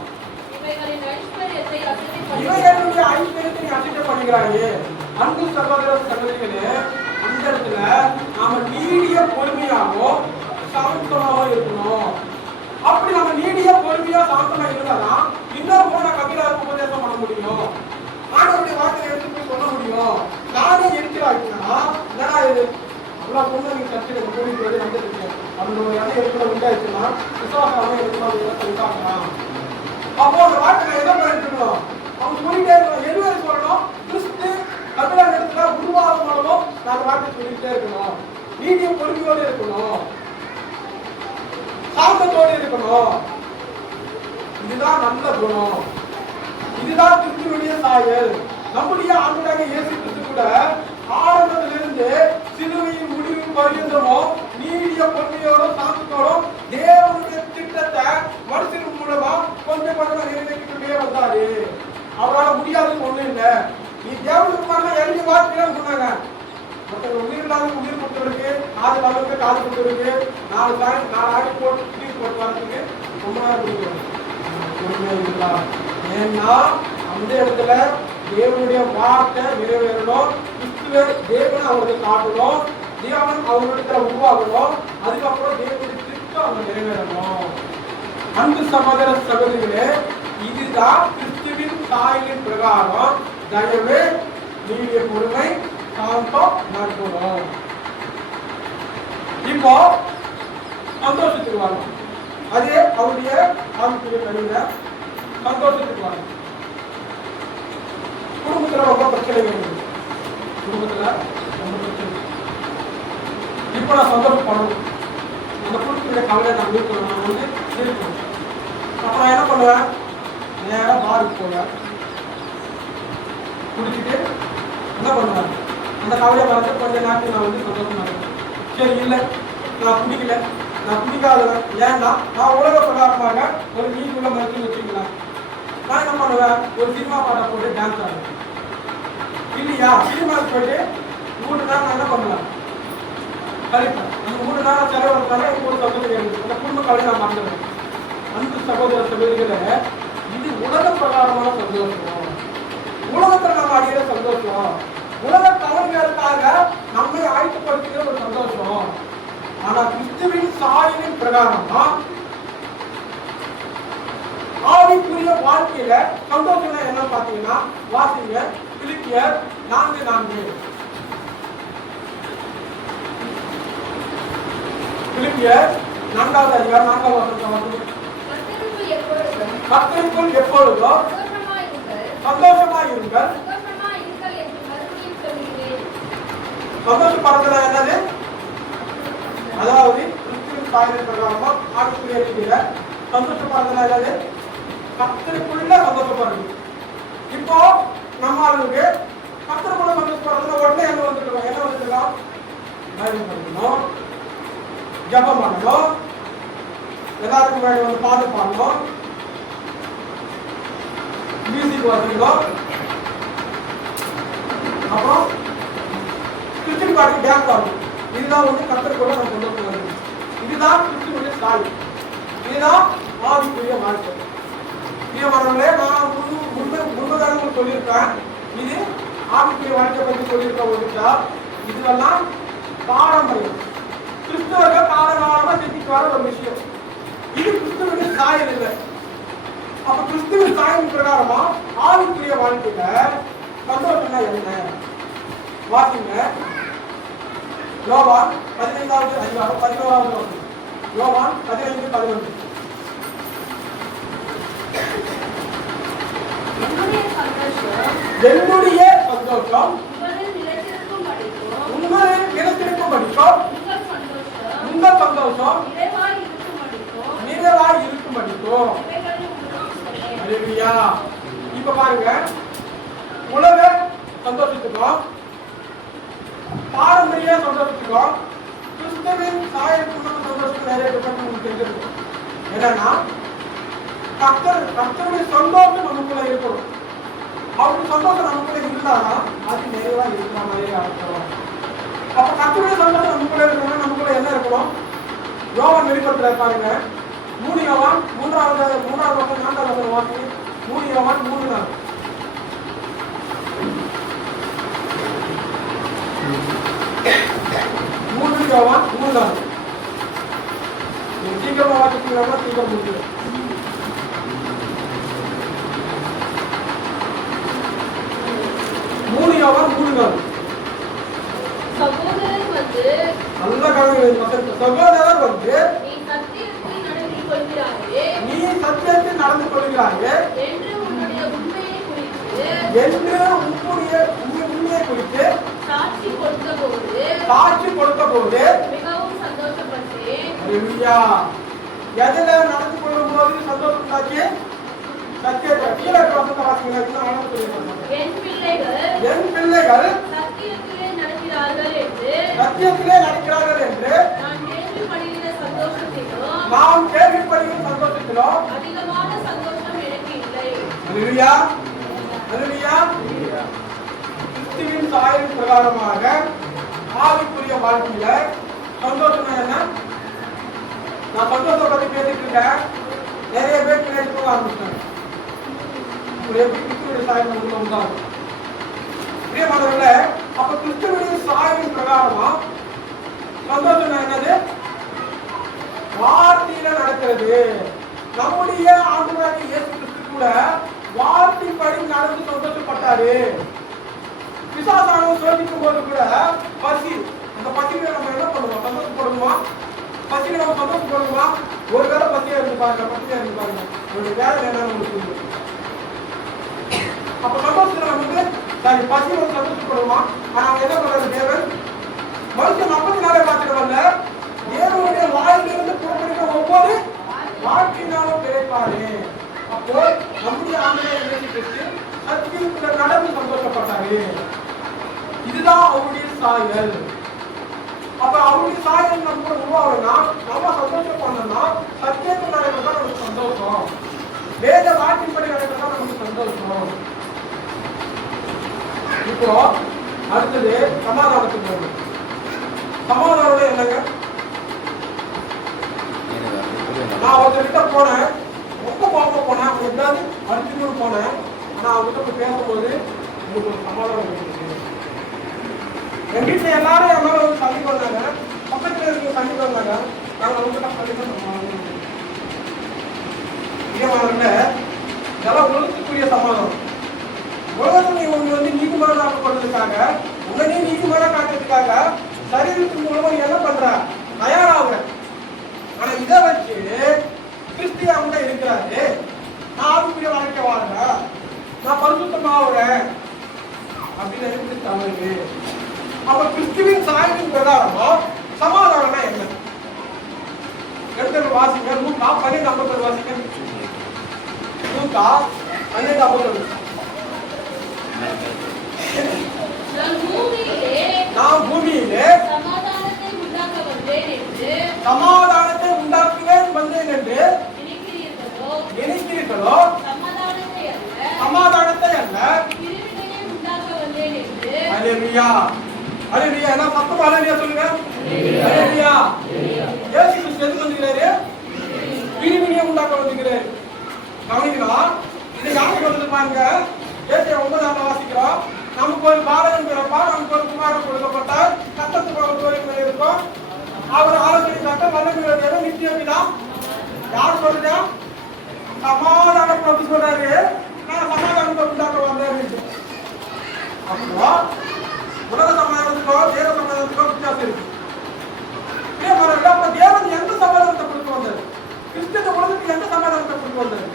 இவைகளுடைய ஐஸ்வர்யத்தை அசைக்க பண்ணுகிறாயே. அன்பு சகோதர சகோதரிகளே, அந்த இடத்துல நாம நீடிய பொறுமையாகவும் சாந்தமாகவும் இருக்கணும். அப்படி நம்ம நீடிய பொறுமையா சாந்தமா இருந்தாதான் இன்னொரு போன கபிலாவுக்கு உபதேசம் பண்ண முடியும், ஆண்டவருடைய வார்த்தையை எடுத்து போய் சொல்ல முடியும். நானே இருக்கிறாங்கன்னா என்னடா இது அவ்வளோ பொண்ணு நீங்க சர்ச்சையில கூட்டிட்டு வந்து வந்துருக்கு அவங்களோட எண்ணெய் எடுத்துல உண்டாயிடுச்சுன்னா விசுவாசம் எடுக்கலாம் சொல்லிட்டாங்களாம். அப்போ அந்த வார்த்தை எதை பண்ணிருக்கணும், அவங்க சொல்லிட்டே இருக்கணும். எதுவும் சொல்லணும், கிறிஸ்து கபிலா இடத்துல உருவாகும் மூலமும் நான் வார்த்தை சொல்லிட்டே இருக்கணும். நீடிய பொறுமையோடு இருக்கணும், சாந்தத்தோடு இருக்கணும். இதுதான் நல்ல குணம், இதுதான் கிறிஸ்துவுடைய சாயல். நம்முடைய ஆண்டவராகிய இயேசு கிறிஸ்து கூட ஆரம்பத்திலிருந்து சிலுவையின் முடிவு பரியந்தமும் நீடிய பொறுமையோடும் சாந்தத்தோடும் தேவனுடைய திட்டத்தை மனுஷன் மூலமா கொஞ்சம் கொஞ்சமா நிறைவேற்றிக்கிட்டே வந்தாரு. அவரால் முடியாதுன்னு ஒண்ணு இல்லை. நீ தேவனுக்கு பண்ண எழுதி வார்த்தைன்னு சொன்னாங்க. உயிர் இல்லாத உயிர் கொடுத்தவருக்கு, காது இல்லாதவருக்கு காது கொடுத்தவருக்கு, 4 ஆடி போட்டு உயிர் போட்டு வரதுக்கு ரொம்ப நேரம் பிடிக்கும். ஏன்னா அந்த இடத்துல தேவனுடைய வார்த்தை நிறைவேறணும், கிறிஸ்துவ தேவனை அவங்களுக்கு காட்டணும், தேவன் அவங்களிடத்துல உருவாகணும், அதுக்கப்புறம் தேவனுடைய திட்டம் அவங்க நிறைவேறணும். அன்பு சகோதர சகோதரிகளே, இதுதான் கிறிஸ்துவின் சாயலின் பிரகாரம் தயவு, நீடிய பொறுமை, சாந்தம், நற்குணம். இப்போ சந்தோஷத்துக்கு வரணும். அதே அவருடைய ஆவிக்குரிய கருவில சந்தோஷத்துக்கு வரணும். குடும்பத்துல ரொம்ப பிரச்சனைகள் இருக்கு, குடும்பத்துல ரொம்ப பிரச்சனை. இப்ப நான் சந்தோஷப்படணும், அந்த குடும்பத்துடைய கவலை நான் இருக்கணும், நான் வந்து இருக்கணும். அப்ப நான் என்ன பண்ணுவேன், நேரம் பாருக்கு போவேன், குடிச்சிட்டு என்ன பண்ணுவேன், அந்த கவலையை மறந்து கொஞ்ச நேரத்துக்கு நான் வந்து சந்தோஷமா இருக்கேன். சரி இல்லை நான் குடிக்கல, நான் குடிக்காதவன், ஏன்னா நான் உலக பிரகாரமாக ஒரு நீக்குள்ள மருத்துவம் வச்சுக்கலாம். நான் என்ன பண்ணுவேன், ஒரு சினிமா பாட்டை போட்டு டான்ஸ் ஆடுவேன். இல்லையா சினிமாவுக்கு போயிட்டு 3 நாள் நான் என்ன பண்ணுவேன், கழிப்பேன். அந்த 3 நாள் செலவழித்தாலே ஒரு சகோதரி அந்த குடும்ப கவலை நான் மறந்துடுவேன். அன்பு சகோதர சகோதரிகளை, இது உலக பிரகாரமான சந்தோஷம், உலகத்தில் நம்ம அடையிற சந்தோஷம், உலக கவலைகளுக்காக நம்மை ஆயத்தப்படுத்துகிற ஒரு சந்தோஷம். ஆனா கிறிஸ்துவின் சாயலின் பிரகாரம் தான் ஆவிக்குரிய வாழ்க்கையில சந்தோஷம் என்ன பாத்தீங்கன்னா, வாசிங்க பிலிப்பியர் 4:4. பிலிப்பியர் 4வது அதிகாரம் 4வது வசனம். கர்த்தருக்குள் எப்பொழுதும் சந்தோஷமாய் இருங்கள். சந்தோஷப்படுறதுல என்னது, அதாவது கிறிஸ்துவின் சாயலின் பிரகாரமா ஆவிக்குரிய ரீதியில சந்தோஷப்படுறதுல என்னது, கர்த்தருக்குள்ள சந்தோஷப்படுறது. இப்போ நம்ம ஆளுக்கு கர்த்தருக்குள்ள சந்தோஷப்படுறதுல உடனே என்ன வந்துருக்கோம், என்ன வந்துருக்கோம், பைபிள் படிக்கணும், ஜபம் பண்ணணும், எல்லாருக்கும் வேண்டி வந்து பாட்டு பாடணும், மியூசிக் வாசிக்கணும், அப்புறம் கிறிஸ்டின் பாட்டு டான்ஸ் ஆடணும். இதுதான் வந்து கர்த்தருக்குள்ள நம்ம சந்தோஷம் வருது. இதுதான் கிறிஸ்துவுடைய சாயல், இதுதான் ஆவிக்குரிய வாழ்க்கை. பிரியமானவர்களே, நான் முன்பதாக சொல்லியிருக்கேன், இது ஆவிக்குரிய வாழ்க்கை பற்றி சொல்லியிருக்க ஒருத்தா. இதுவெல்லாம் பாரம்பரியம், கிறிஸ்தவர்கள் காலகாலமா செஞ்சுட்டு வர ஒரு விஷயம். இது கிறிஸ்துவுடைய சாயல் இல்லை. அப்ப கிறிஸ்துவின் சாயலின் பிரகாரமா ஆவிக்குரிய வாழ்க்கையில சந்தோஷம்னா என்ன? வாசிங்க யோவான் 15வது அதிகாரம் 11வது வசனம். யோவான் 15:11. என்னுடைய சந்தோஷம் உங்களில் நிலைத்திருக்கும் படிக்கும் உங்கள் சந்தோஷம் நிறைவாய் இருக்கும் படிக்கும். இப்ப பாருங்க, உலக சந்தோஷத்துக்கும் பாரம்பரிய சந்தோஷத்துக்கும் கிறிஸ்துவின் சாயலுக்குள்ள சந்தோஷத்துக்கு நிறைய டிஃபரன்ஸ் உங்களுக்கு தெரிஞ்சிருக்கும். என்னன்னா கர்த்தருடைய சந்தோஷம் நமக்குள்ள இருக்கணும். அவருக்கு சந்தோஷம் நமக்குள்ள இருந்தாதான் அது நிறைவா இருக்கிற மாதிரி அர்த்தம். அப்ப கர்த்தருடைய சந்தோஷம் நமக்குள்ள இருக்கணும்னா நமக்குள்ள என்ன இருக்கணும்? யோவான் வெளிப்படுத்துற பாருங்க, 3 யோவான் 3வது வசனம் 4வது வசனம் வாசி. 3 யோவான் 3:4. 3 யோவான் 3:4. சீக்கிரமா வாசிக்கிறோம்னா சீக்கிரம் முடிஞ்சிடும். 3 யோவான் 3:4. சகோதரர் வந்து நல்ல காரணம். சகோதரர் வந்து நீ சத்தியத்தில் நடந்து கொள்கிறாயே என்று உன்னுடைய உண்மையை குறித்து சாட்சி கொடுத்த போது மிகவும் சந்தோஷப்பட்டேன். எதுல நடந்து கொள்ளும் போது சந்தோஷம் உண்டாச்சு? சத்தியத்தை கீழே என் பிள்ளைகள் சத்தியத்திலே நடக்கிறார்கள் என்று நான் கேள்விப்படுகிற சந்தோஷத்திலும் அதிகமான சந்தோஷம் எனக்கு இல்லை. அல்லேலூயா, அல்லேலூயா. கிறிஸ்துவின் சாயலின் பிரகாரமாக ஆவிக்குரிய வாழ்க்கையில சந்தோஷம் என்ன? நான் சந்தோஷத்தை பத்தி பேசிட்டு இருக்கேன். நிறைய பேர் பின்னாடி போக ஆரம்பிச்சிட்டாங்க. எப்படி கிறிஸ்துவின் சாயல் நமக்கு உண்டாகும்? பிரியமானவர்களே, அப்ப கிறிஸ்துவின் சாயலின் பிரகாரமா சந்தோஷம் என்னது? வார்த்தையில நடக்கிறது. நம்முடைய ஆண்டவராகிய இயேசு கிறிஸ்து கூட வார்த்தைப்படி நடந்து சந்தோஷப்பட்டாரு. பிசாசானவன் சோதிக்கும் போது கூட பசி, அந்த பசியில நம்ம என்ன பண்ணுவோம்? சந்தோஷப்படுவோமா? பசியில நம்ம சந்தோஷப்படுவோமா? ஒரு வேளை பசியா இருந்து பாருங்க, பசியா இருந்து பாருங்க, உங்களுடைய வேலை என்னன்னு உங்களுக்கு தெரியும். அப்ப சந்தோஷத்துல நமக்கு சரி பசி வந்து சந்தோஷப்படுவோமா? ஆனா அவங்க என்ன பண்றது? தேவன் மனுஷன் 40 நாளே பார்த்துருவாங்க. தேவனுடைய வாயிலிருந்து புறப்படுகிற ஒவ்வொரு வாக்கினாலும் கிடைப்பாரு. அப்போ நம்முடைய ஆண்டவராகிய இயேசு கிறிஸ்து சத்தியத்துல நடந்து சந்தோஷப்பட்டாரு. இதுதான் அவருடைய சாயல். அப்ப அவருடைய சாயல் நம்ம கூட உருவாகணும்னா நம்ம சந்தோஷம் பண்ணணும்னா சத்தியத்தில் நடக்கிறதா நமக்கு சந்தோஷம். வேத வாக்கின்படி நடக்கிறதா நமக்கு சந்தோஷம். இப்போ அடுத்தது சமாதானத்துக்கு போகணும். சமாதானம் என்னங்க? நான் ஒருத்தர்கிட்ட போனேன், ரொம்ப கோபமா போனேன், அவங்க எப்படியாவது அடிச்சுன்னு போனேன். ஆனா அவங்ககிட்ட போய் பேசும்போது உங்களுக்கு ஒரு சமாதானம் கிடைச்சிருக்கு. என் வீட்டுல எல்லாரும் என் மேல வந்து சந்திக்க வந்தாங்க, பக்கத்துல இருக்க சந்திக்க வந்தாங்க. நாங்கள் அவங்ககிட்ட சந்திக்க சமாதானம். இதெல்லாம் உலகத்துக்குரிய சமாதானம். உலகத்துல இவங்க வந்து நீதிமன்றாக்கப்படுறதுக்காக, உடனே நீதிமன்றம் காட்டுறதுக்காக சரீரத்தின் மூலமா என்ன பண்ற? தயாராக. ஆனா இதை வச்சு கிறிஸ்து அவங்க இருக்கிறாரு, நான் ஆவிக்குரிய வாழ்க்கை வாழ்றேன், நான் பரிசுத்தமாகிறேன் அப்படின்னு எனக்கு தவறு. அப்ப கிறிஸ்துவின் சாயலின் பிரகாரமா சமாதானம்னா என்ன? எடுத்து வாசிங்க. லூக்கா 12:50 வாசிங்க. லூக்கா 12:50. நான் பூமியிலே சமாதானத்தை உண்டாக்குவேன் வந்தேன் என்று நினைக்கிறீர்களோ? சமாதானத்தை அல்ல, அல்லேலூயா, அல்லேலூயா. என்ன சத்தமா அல்லேலூயா சொல்லுங்க. அல்லேலூயா. இயேசு கிறிஸ்து எதுக்கு வந்திருக்கிறாரு? பிரிவினையை உண்டாக்க வந்திருக்கிறாரு. கவனிக்கலாம். இதை யாருக்கு வந்து பாருங்க. ஏசாயா 9 வாசிக்கிறோம். நமக்கு ஒரு பாலகன் பிறப்பார், நமக்கு ஒரு குமாரன் கொடுக்கப்பட்டார், கர்த்தருக்கு ஒரு தோழி இருக்கும், அவர் ஆலோசனை சட்டம் வல்லமையுள்ள நித்திய பிதா. யார் சொல்றா? சமாதான பிரபு அவர் சொல்றாரு நான் சமாதானத்தை உண்டாக்க வந்தேன். அப்போ உலக சமாதானத்துக்கோ தேவ சமாதானத்துக்கோ வித்தியாசம் இருக்கு. அப்ப தேவன் எந்த சமாதானத்தை கொடுத்து வந்தாரு? கிறிஸ்துவ உலகத்துக்கு எந்த சமாதானத்தை கொடுத்து வந்தாரு?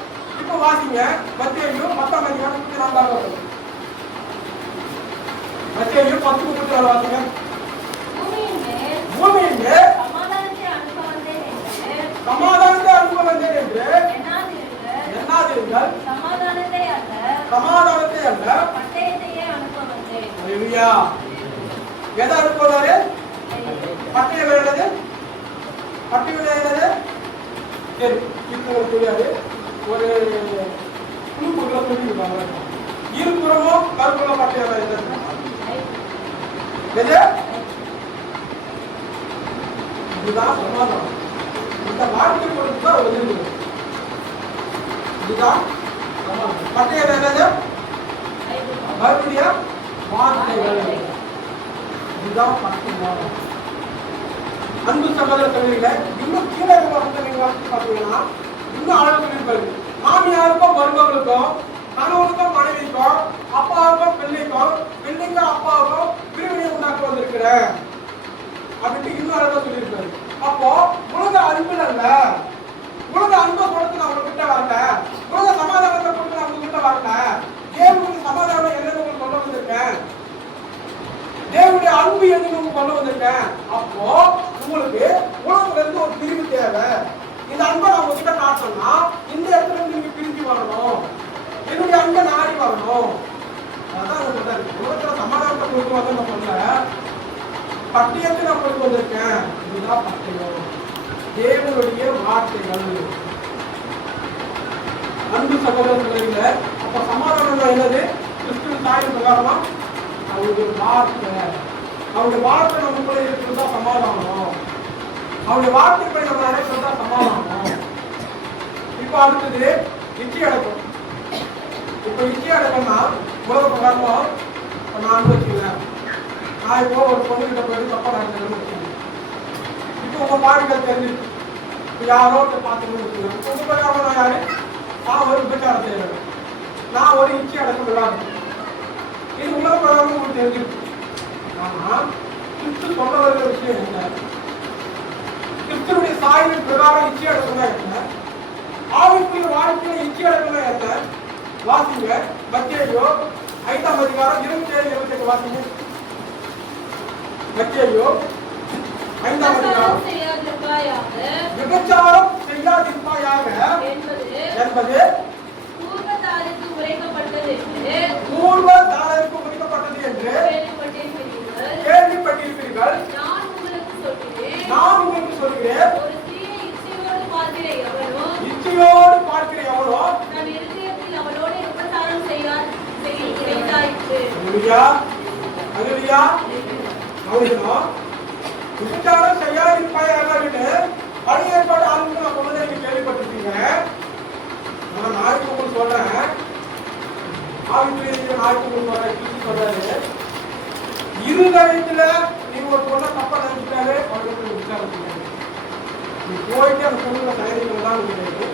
இப்ப வாசிங்க மத்தேயு 10:34. மத்தேயு 10:34 வாசிங்க. பூமியின் மேல் சமாதானத்தை அனுப்ப வந்தேன் என்று எண்ணாதிருங்கள். சமாதானத்தை அல்ல பட்டயத்தையே அனுப்ப வந்தேன். அல்லேலூயா. எதை அனுப்புவாரு? பட்டயம் என்னது? பட்டயம் என்னது? சரி, இப்போ தெரியாது. ஒரு குழு பொருளை சொல்லியிருக்காங்க. இருபுறமும் கருப்புள்ள பட்டயம் எது? இதுதான் சமாதானம். இந்த வார்த்தை கொடுத்து தான் எழுதுது. இதுதான் சமாதானம். பட்டயம் என்னது? மறுபடியும் வார்த்தைகள். இதுதான் பட்டயம். அன்பு சகோதர சகோதரிகளே, இன்னும் கீழே நீங்க பார்த்தீங்கன்னா இன்னும் அழகு சொல்லியிருப்பாரு. மாமியாருக்கும் மருமகளுக்கும், கணவனுக்கும் மனைவிக்கும், அப்பாவுக்கும் பிள்ளைக்கும், பிள்ளைக்கும் அப்பாவுக்கும் பிரிவினை உண்டாக்க வந்திருக்கிறேன் அப்படின்ட்டு இன்னும் அழகா சொல்லியிருப்பாரு. அப்போ உலக அன்பில் அல்ல, உலக அன்பை கொடுத்து நான் உங்ககிட்ட வரல, உலக சமாதானத்தை கொடுத்து நான் உங்ககிட்ட வரல, தேவனுடைய சமாதானம் என்னன்னு உங்களுக்கு கொண்டு வந்திருக்கேன், தேவனுடைய அன்பு என்று உங்களுக்கு கொண்டு வந்திருக்கேன். அப்போ உங்களுக்கு உலகத்துல இருந்து ஒரு பிரிவு தேவை. இந்த அன்பை நான் உங்ககிட்ட காட்டணும்னா இந்த இடத்துல இருந்து நீங்க பிரிஞ்சு வரணும், என்னுடைய அன்பை நாடி வரணும். அதான் சொல்றாரு. உலகத்துல சமாதானத்தை கொடுத்து வந்து நான் சொல்ல பட்டயத்தை நான் கொண்டு வந்திருக்கேன். இதுதான் பட்டயம், தேவனுடைய வார்த்தைகள். அன்பு சகோதரர்கள, அப்ப சமாதானம் என்னது? கிறிஸ்துவின் தாயின் பிரகாரமா அவருடைய வார்த்தை, அவருடைய வார்த்தை நமக்குள்ள இருக்கிறதா சமாதானம், அவருடைய வார்த்தைப்படி நம்ம நினைக்கிறதா சமாதானம். இப்ப அடுத்தது இச்சை அடக்கம். இப்ப இச்சை அடக்கம்னா உலக பிரகாரமா நான் அனுபவிக்கிறேன். நான் இப்போ ஒரு பொண்ணுகிட்ட போயிட்டு தப்பா நடந்ததுன்னு வச்சுக்கேன். இப்போ உங்க பாடிகள் தெரிஞ்சிருக்கு. இப்போ யாரோ பார்த்துன்னு வச்சுக்கேன். உங்க பிரகாரம் நான் யாரு? நான் ஒரு விபச்சாரம் செய்யறேன், நான் ஒரு இச்சை அடக்கம் விடாது. இது உலக பிரகாரம் உங்களுக்கு தெரிஞ்சிருக்கு. ஆனா கிறிஸ்து சொல்ல வருகிற விஷயம் என்ன? கிறிஸ்துடைய சாயின் பிரகாரம் இச்சை அடக்கம்னா என்ன? ஆவிக்குரிய வாழ்க்கையில இச்சை அடக்கம்னா என்ன? வாசிங்க மத்தேயு 5:27-28 வாசிங்க. மத்தேயு 5:27 விபச்சாரம் செய்யாதிருப்பாயாக என்பது பூர்வதாருக்கு உரைக்கப்பட்டது என்று கேள்விப்பட்டிருப்பீர்கள். நான் உங்களுக்கு சொல்கிறேன், ஒரு ஸ்திரீயை இச்சையோடு பார்க்கிற எவனோ தன் இருதயத்தில் அவளோடு விபச்சாரம் செய்தாயிற்று. விபச்சாரம் செய்யாதிருப்பாயாகன்னு பழைய ஏற்பாடு ஆளுநர் நான் சொன்னதை நீங்க கேள்விப்பட்டிருக்கீங்க. நான் நாளைக்கு உங்களுக்கு சொல்றேன், ஆவிக்குரிய நாளைக்கு உங்களுக்கு சொல்றேன். சொல்றாரு, இருதயத்துல நீங்க ஒரு பொண்ணை தப்பா நினைச்சிட்டாரு, அவருக்கு விசாரம் செய்யாது. நீ போயிட்டு அந்த பொண்ணுல தயாரிக்கிறது தான் கிடையாது.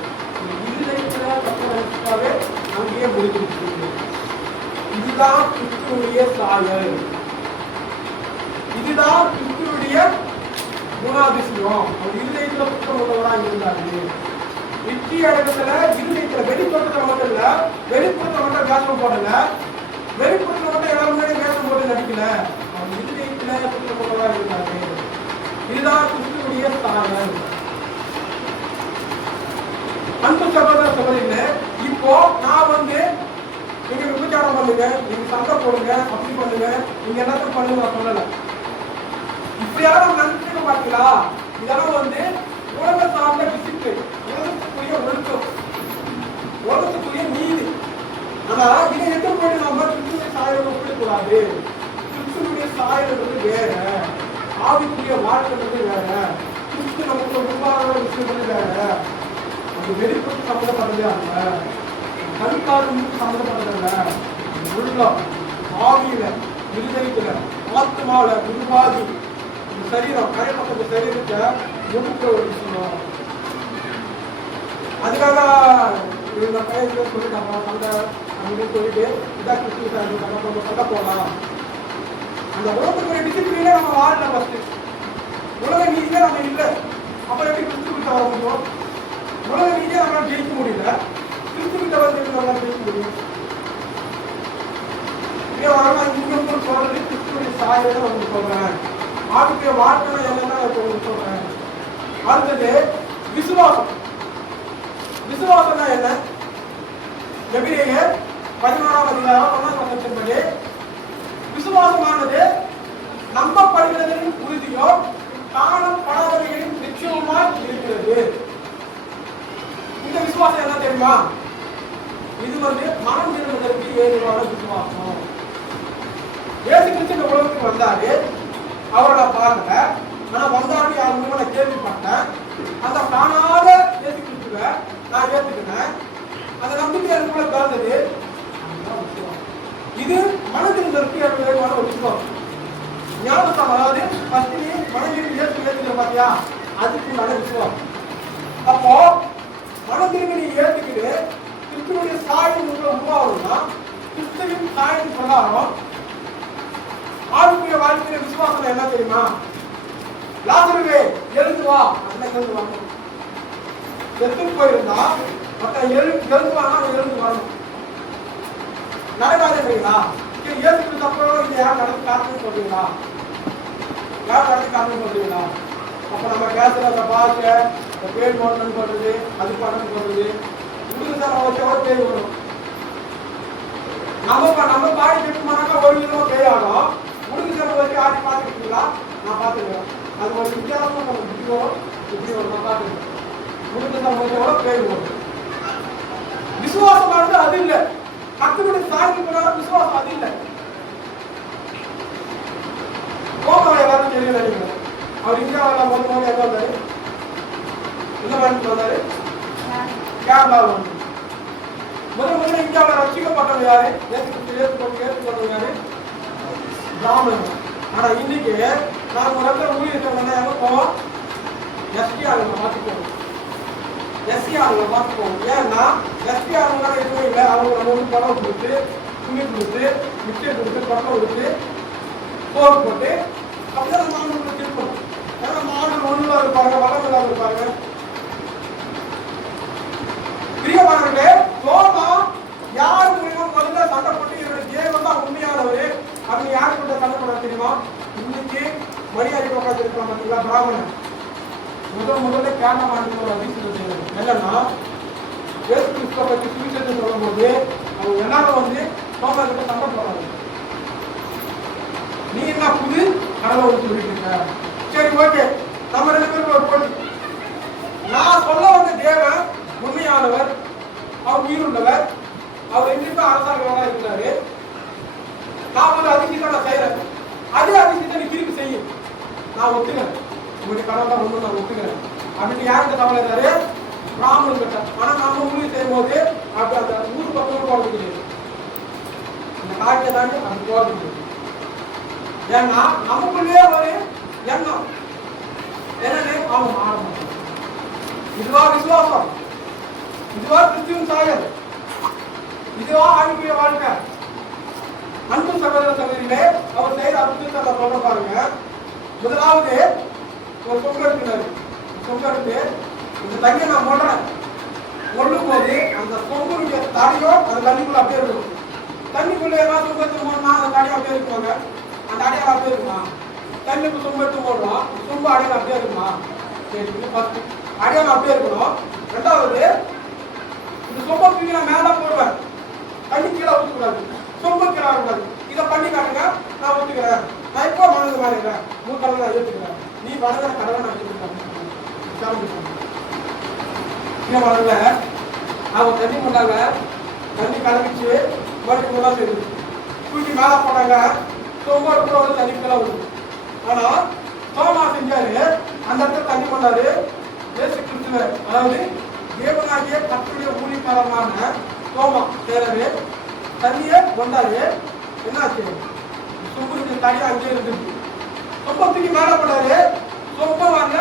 இருதயத்துல தப்பா நினைச்சிட்டாவே அங்கேயே முடிச்சு. இதுதான் கிறிஸ்துவுடைய சாயல், இதுதான் கிறிஸ்துவுடைய குணாதிசயம். அவர் இருதயத்துல குற்றம் உள்ளவராக இருந்தாரு. இச்சை அடக்கத்துல இருதயத்துல வெளிப்படுத்த மட்டும் இல்ல, வெளிப்படுத்த மட்டும் வேஷம் போடல, வெளிப்படுத்த மட்டும் எல்லாரும் முன்னாடி வேஷம் போட்டு நடிக்கல, அவர் இருதயத்துல குற்றம் உள்ளவராக இருந்தாரு. இதுதான் கிறிஸ்துவுடைய சாயல். அன்பு சகோதர சகோதரிகளே, இப்போ நான் வந்து நீங்க விபச்சாரம் பண்ணுங்க, நீங்க சண்டை போடுங்க, அப்படி பண்ணுங்க, நீங்க எல்லாத்தையும் பண்ணுங்க நான் சொல்லல. இப்படியெல்லாம் நினைச்சுக்க பாத்தீங்களா? இதெல்லாம் வந்து உலக சார்ந்த டிசிப்ளின், உலகத்துக்குரிய ஒழுக்கம், உலகத்துக்குரிய நீதி. ஆனா இதை எட்டு போயிட்டு நம்ம கிறிஸ்துடைய சாயல் ஒப்பிடக்கூடாது. கிறிஸ்துடைய சாயல் வேற, ஆவிக்குரிய வாழ்க்கை வேற, கிறிஸ்து நமக்கு உருவான விஷயம் வேற. அது வெளிப்பட்டு சம்மந்தப்பட்டதே அல்ல, கண்காட்சி சம்மந்தப்பட்டதில்ல. உள்ளம், ஆவியில, இருதயத்துல, ஆத்மாவில உருவாகி சரீரம் கரைப்பட்ட சரீரத்தை முழுக்க ஒரு விஷயம். அதுக்காக இவங்க பையன் சொல்லிட்டாங்க அந்த அப்படின்னு சொல்லிட்டு இதாக கிறிஸ்துவ நம்ம சொல்ல போகலாம். அந்த உலகத்துக்குரிய டிசிப்ளினே நம்ம வாழல. ஃபர்ஸ்ட் உலக நீதியே நம்ம இல்லை. அப்புறம் எப்படி கிறிஸ்துக்கிட்ட வர முடியும்? உலக நீதியை நம்மளால ஜெயிக்க முடியல. கிறிஸ்துக்கிட்ட வந்து நம்மளால ஜெயிக்க முடியும். இங்கே வரலாம். இங்கே சொல்றது கிறிஸ்துடைய சாயலை உங்களுக்கு சொல்றேன். ஆளுடைய வாழ்க்கை என்னன்னா உங்களுக்கு சொல்றேன். அடுத்தது விசுவாசம். விசுவாசம்னா என்ன? எபிரேயர் 11ஆம் அதிகாரம் 1ஆம் வசனத்தின்படி விசுவாசமானது நம்பப்படுகிறதின் உறுதியோ காணப்படாதவைகளின் நிச்சயமாய் இருக்கிறது. இந்த விசுவாசம் என்ன தெரியுமா? இது மனம் திரும்புவதற்கு ஏதுவான விசுவாசம். இயேசு கிறிஸ்து இந்த உலகத்துக்கு வந்தாரு. அவரை நான் பார்க்கல, ஆனா வந்தாரு யார் மூலமா நான் கேள்விப்பட்டேன். அந்த காணாத இயேசு கிறிஸ்துவை நான் ஏத்துக்கினேன். அந்த நம்பிக்கை எனக்குள்ள பிறந்தது. இது மனதிற்கு ஏற்ற ஒரு விசுவாசம். ஞாபகம், அதாவது ஃபர்ஸ்ட் மனதிற்கு ஏற்றுக்கிற பாத்தியா, அதுக்கு நல்ல விசுவாசம். அப்போ மனதிற்கு நீ ஏற்றுக்கிட்டு கிறிஸ்துவனுடைய சாயம் உருவாகணும்னா கிறிஸ்துவின் சாயம் பிரகாரம் ஆளுடைய வாழ்க்கையில விசுவாசம் என்ன தெரியுமா? லாசருவே எழுந்து வா, அன்னைக்கு எழுந்து வரணும். செத்து போயிருந்தா மற்ற எழுந்து வானா எழுந்து வரணும். நடக்காதுங்களா? ஏற்றுக்கு அப்புறம் இங்க யார் நடந்து காரணம் சொல்றீங்களா? யார் நடந்து காரணம் சொல்றீங்களா? அப்ப நம்ம கேஸ்ல அந்த பாக்க பேர் போடணும்னு சொல்றது, அது பண்ணணும்னு சொல்றது, உங்களுக்கு தான் நம்ம எவ்வளவு பேர் வரும். நம்ம பாடி கட்டுமானாக்கா ஒரு விதமா பேய் ஆகும். உங்களுக்கு சில வரைக்கும் ஆடி பார்த்துக்கிட்டீங்களா? நான் பார்த்துக்கிறேன். அது ஒரு வித்தியாசமா நம்ம இப்படி வரும் நான் பார்த்துக்கிறேன். உங்களுக்கு தான் எவ்வளவு பேர் வரும். விசுவாசமானது அது இல்லை. கத்துடைய சாதிக்க விசுவாசம் அது இல்லை. கோபம் எல்லாரும் தெரியல. நீங்க அவர் இந்தியாவில் முதல்ல எங்க வந்தாரு? எந்த மாநிலத்தில் வந்தாரு? கேரளாவில் வந்து முதல்ல இந்தியாவில் ரசிக்கப்பட்டவங்க யாரு? ஏற்றுக்கொண்டவங்க யாரு? பிராமணன். ஆனா இன்னைக்கு நான் ஒரு இடத்துல ஊழியர்கள் எங்க போவோம்? எஸ்டிஆர் மாற்றிக்கோங்க. எஸ்டிஆர் மாற்றிக்கோங்க. ஏன்னா எஸ்டிஆர் எதுவும் இல்லை. அவங்க நம்ம வந்து பணம் கொடுத்து, துணி கொடுத்து, மிக்சர் கொடுத்து, பக்கம் கொடுத்து, சோறு போட்டு அப்படிதான் நம்ம மாணவர்களுக்கு திருப்பணும். ஏன்னா மாணவர்கள் ஒன்றுலாம் இருப்பாங்க, வளமெல்லாம் இருப்பாங்க. பிரியமானவர்களே, சோமா யார் மூலியமா முதல்ல சண்டை போட்டு என்னோட தேவன் தான் உண்மையானவர் அப்படின்னு யாரு கூட சண்டை போட தெரியுமா? இன்னைக்கு மரியாதை உட்காந்து இருக்கலாம் பார்த்தீங்களா? பிராமணன் முதல்ல கேட்ட மாட்டேங்கிற வீசுறது என்னன்னா, இயேசு கிறிஸ்துவை பற்றி சுவிசேஷம் சொல்லும் போது அவங்க எல்லாரும் வந்து சோமா கிட்ட சண்டை போடுறாங்க. நீ என்ன புது கடவுள் சொல்லிட்டு இருக்க? சரி, ஓகே, நம்ம 2 பேரும் ஒரு போட்டி. நான் சொல்ல வந்த தேவன் உண்மையானவர், அவர் உயிருள்ளவர், அவர் எங்கிட்ட அரசாங்கமாக இருக்கிறாரு. நான் ஒரு அதிசயத்தை நான் செய்யறேன். அதே அதிசயத்தை நீ திருப்பி செய்யும். நான் ஒத்துக்கிறேன். உங்களுடைய கடவுள் தான் ஒன்று நான் ஒத்துக்கிறேன் அப்படின்னு யாருக்கு கவலை இருந்தாரு? பிராமணன் கிட்ட. ஆனா நம்ம ஊழியம் செய்யும் போது அப்படி அந்த ஊர் பக்கம் போறது கிடையாது. அந்த காட்டிய தாண்டி அந்த போறது கிடையாது. ஏன்னா நமக்குள்ளே ஒரு எண்ணம் என்னன்னு அவன் ஆரம்பம். இதுவா விசுவாசம்? இதுவா கிறிஸ்துவின் சாயல்? இதுவா ஆவிக்குரிய வாழ்க்கை? அன்பு சகோதர சகோதரிகளே, அவர் செய்த அற்புதத்தை சொல்ல பாருங்க. முதலாவது ஒரு சொங்க இருக்கிறாரு. சொங்க எடுத்து இந்த தண்ணியை நான் மொடுறேன். மொள்ளும் போது அந்த சொங்குடைய தடையோ அந்த தண்ணிக்குள்ள அப்படியே இருக்கும். தண்ணிக்குள்ள ஏதாவது சொங்கத்து போடனா அந்த தடையை அப்படியே இருக்குவாங்க. அந்த அடையாளம் அப்படியே இருக்குமா? தண்ணிக்கு சொம்பெடுத்து போடுறோம், சொம்பு அடையாளம் அப்படியே இருக்குமா? சரி, ஃபர்ஸ்ட் அடையாளம் அப்படியே இருக்கணும். ரெண்டாவது, இந்த சொம்பை தூக்கி நான் மேல போடுவேன். தண்ணி கீழே ஊற்றக்கூடாது, சொம்பு கீழே கூடாது. இதை பண்ணி காட்டுங்க, நான் ஒத்துக்கிறேன். நான் இப்போ மனது மாறிக்கிறேன், உன் கடவுளை நான் ஏற்றுக்கிறேன். நீ வணங்குற கடவுளை நான் ஏற்றுக்கிறேன். அவங்க தண்ணி கொண்டாங்க, தண்ணி கலந்துச்சு, மறுபடியும் தான் செய்யுது. தூக்கி மேலே போனாங்க, சொம்போடு கூட வந்து தண்ணி கீழே வருது. ஆனா சோமா செஞ்சாரு, அந்த இடத்துல தண்ணி கொண்டாரு. இயேசு கிறிஸ்துவ, அதாவது தேவனாகிய கர்த்தருடைய ஊழியக்காரமான சோமா சேரவே தண்ணியை கொண்டாரு. என்னாச்சு? சொம்புக்கு தண்ணி அங்கே இருந்துச்சு. சொம்ப தூக்கி மேலே போனாரு, சொம்ப வாங்க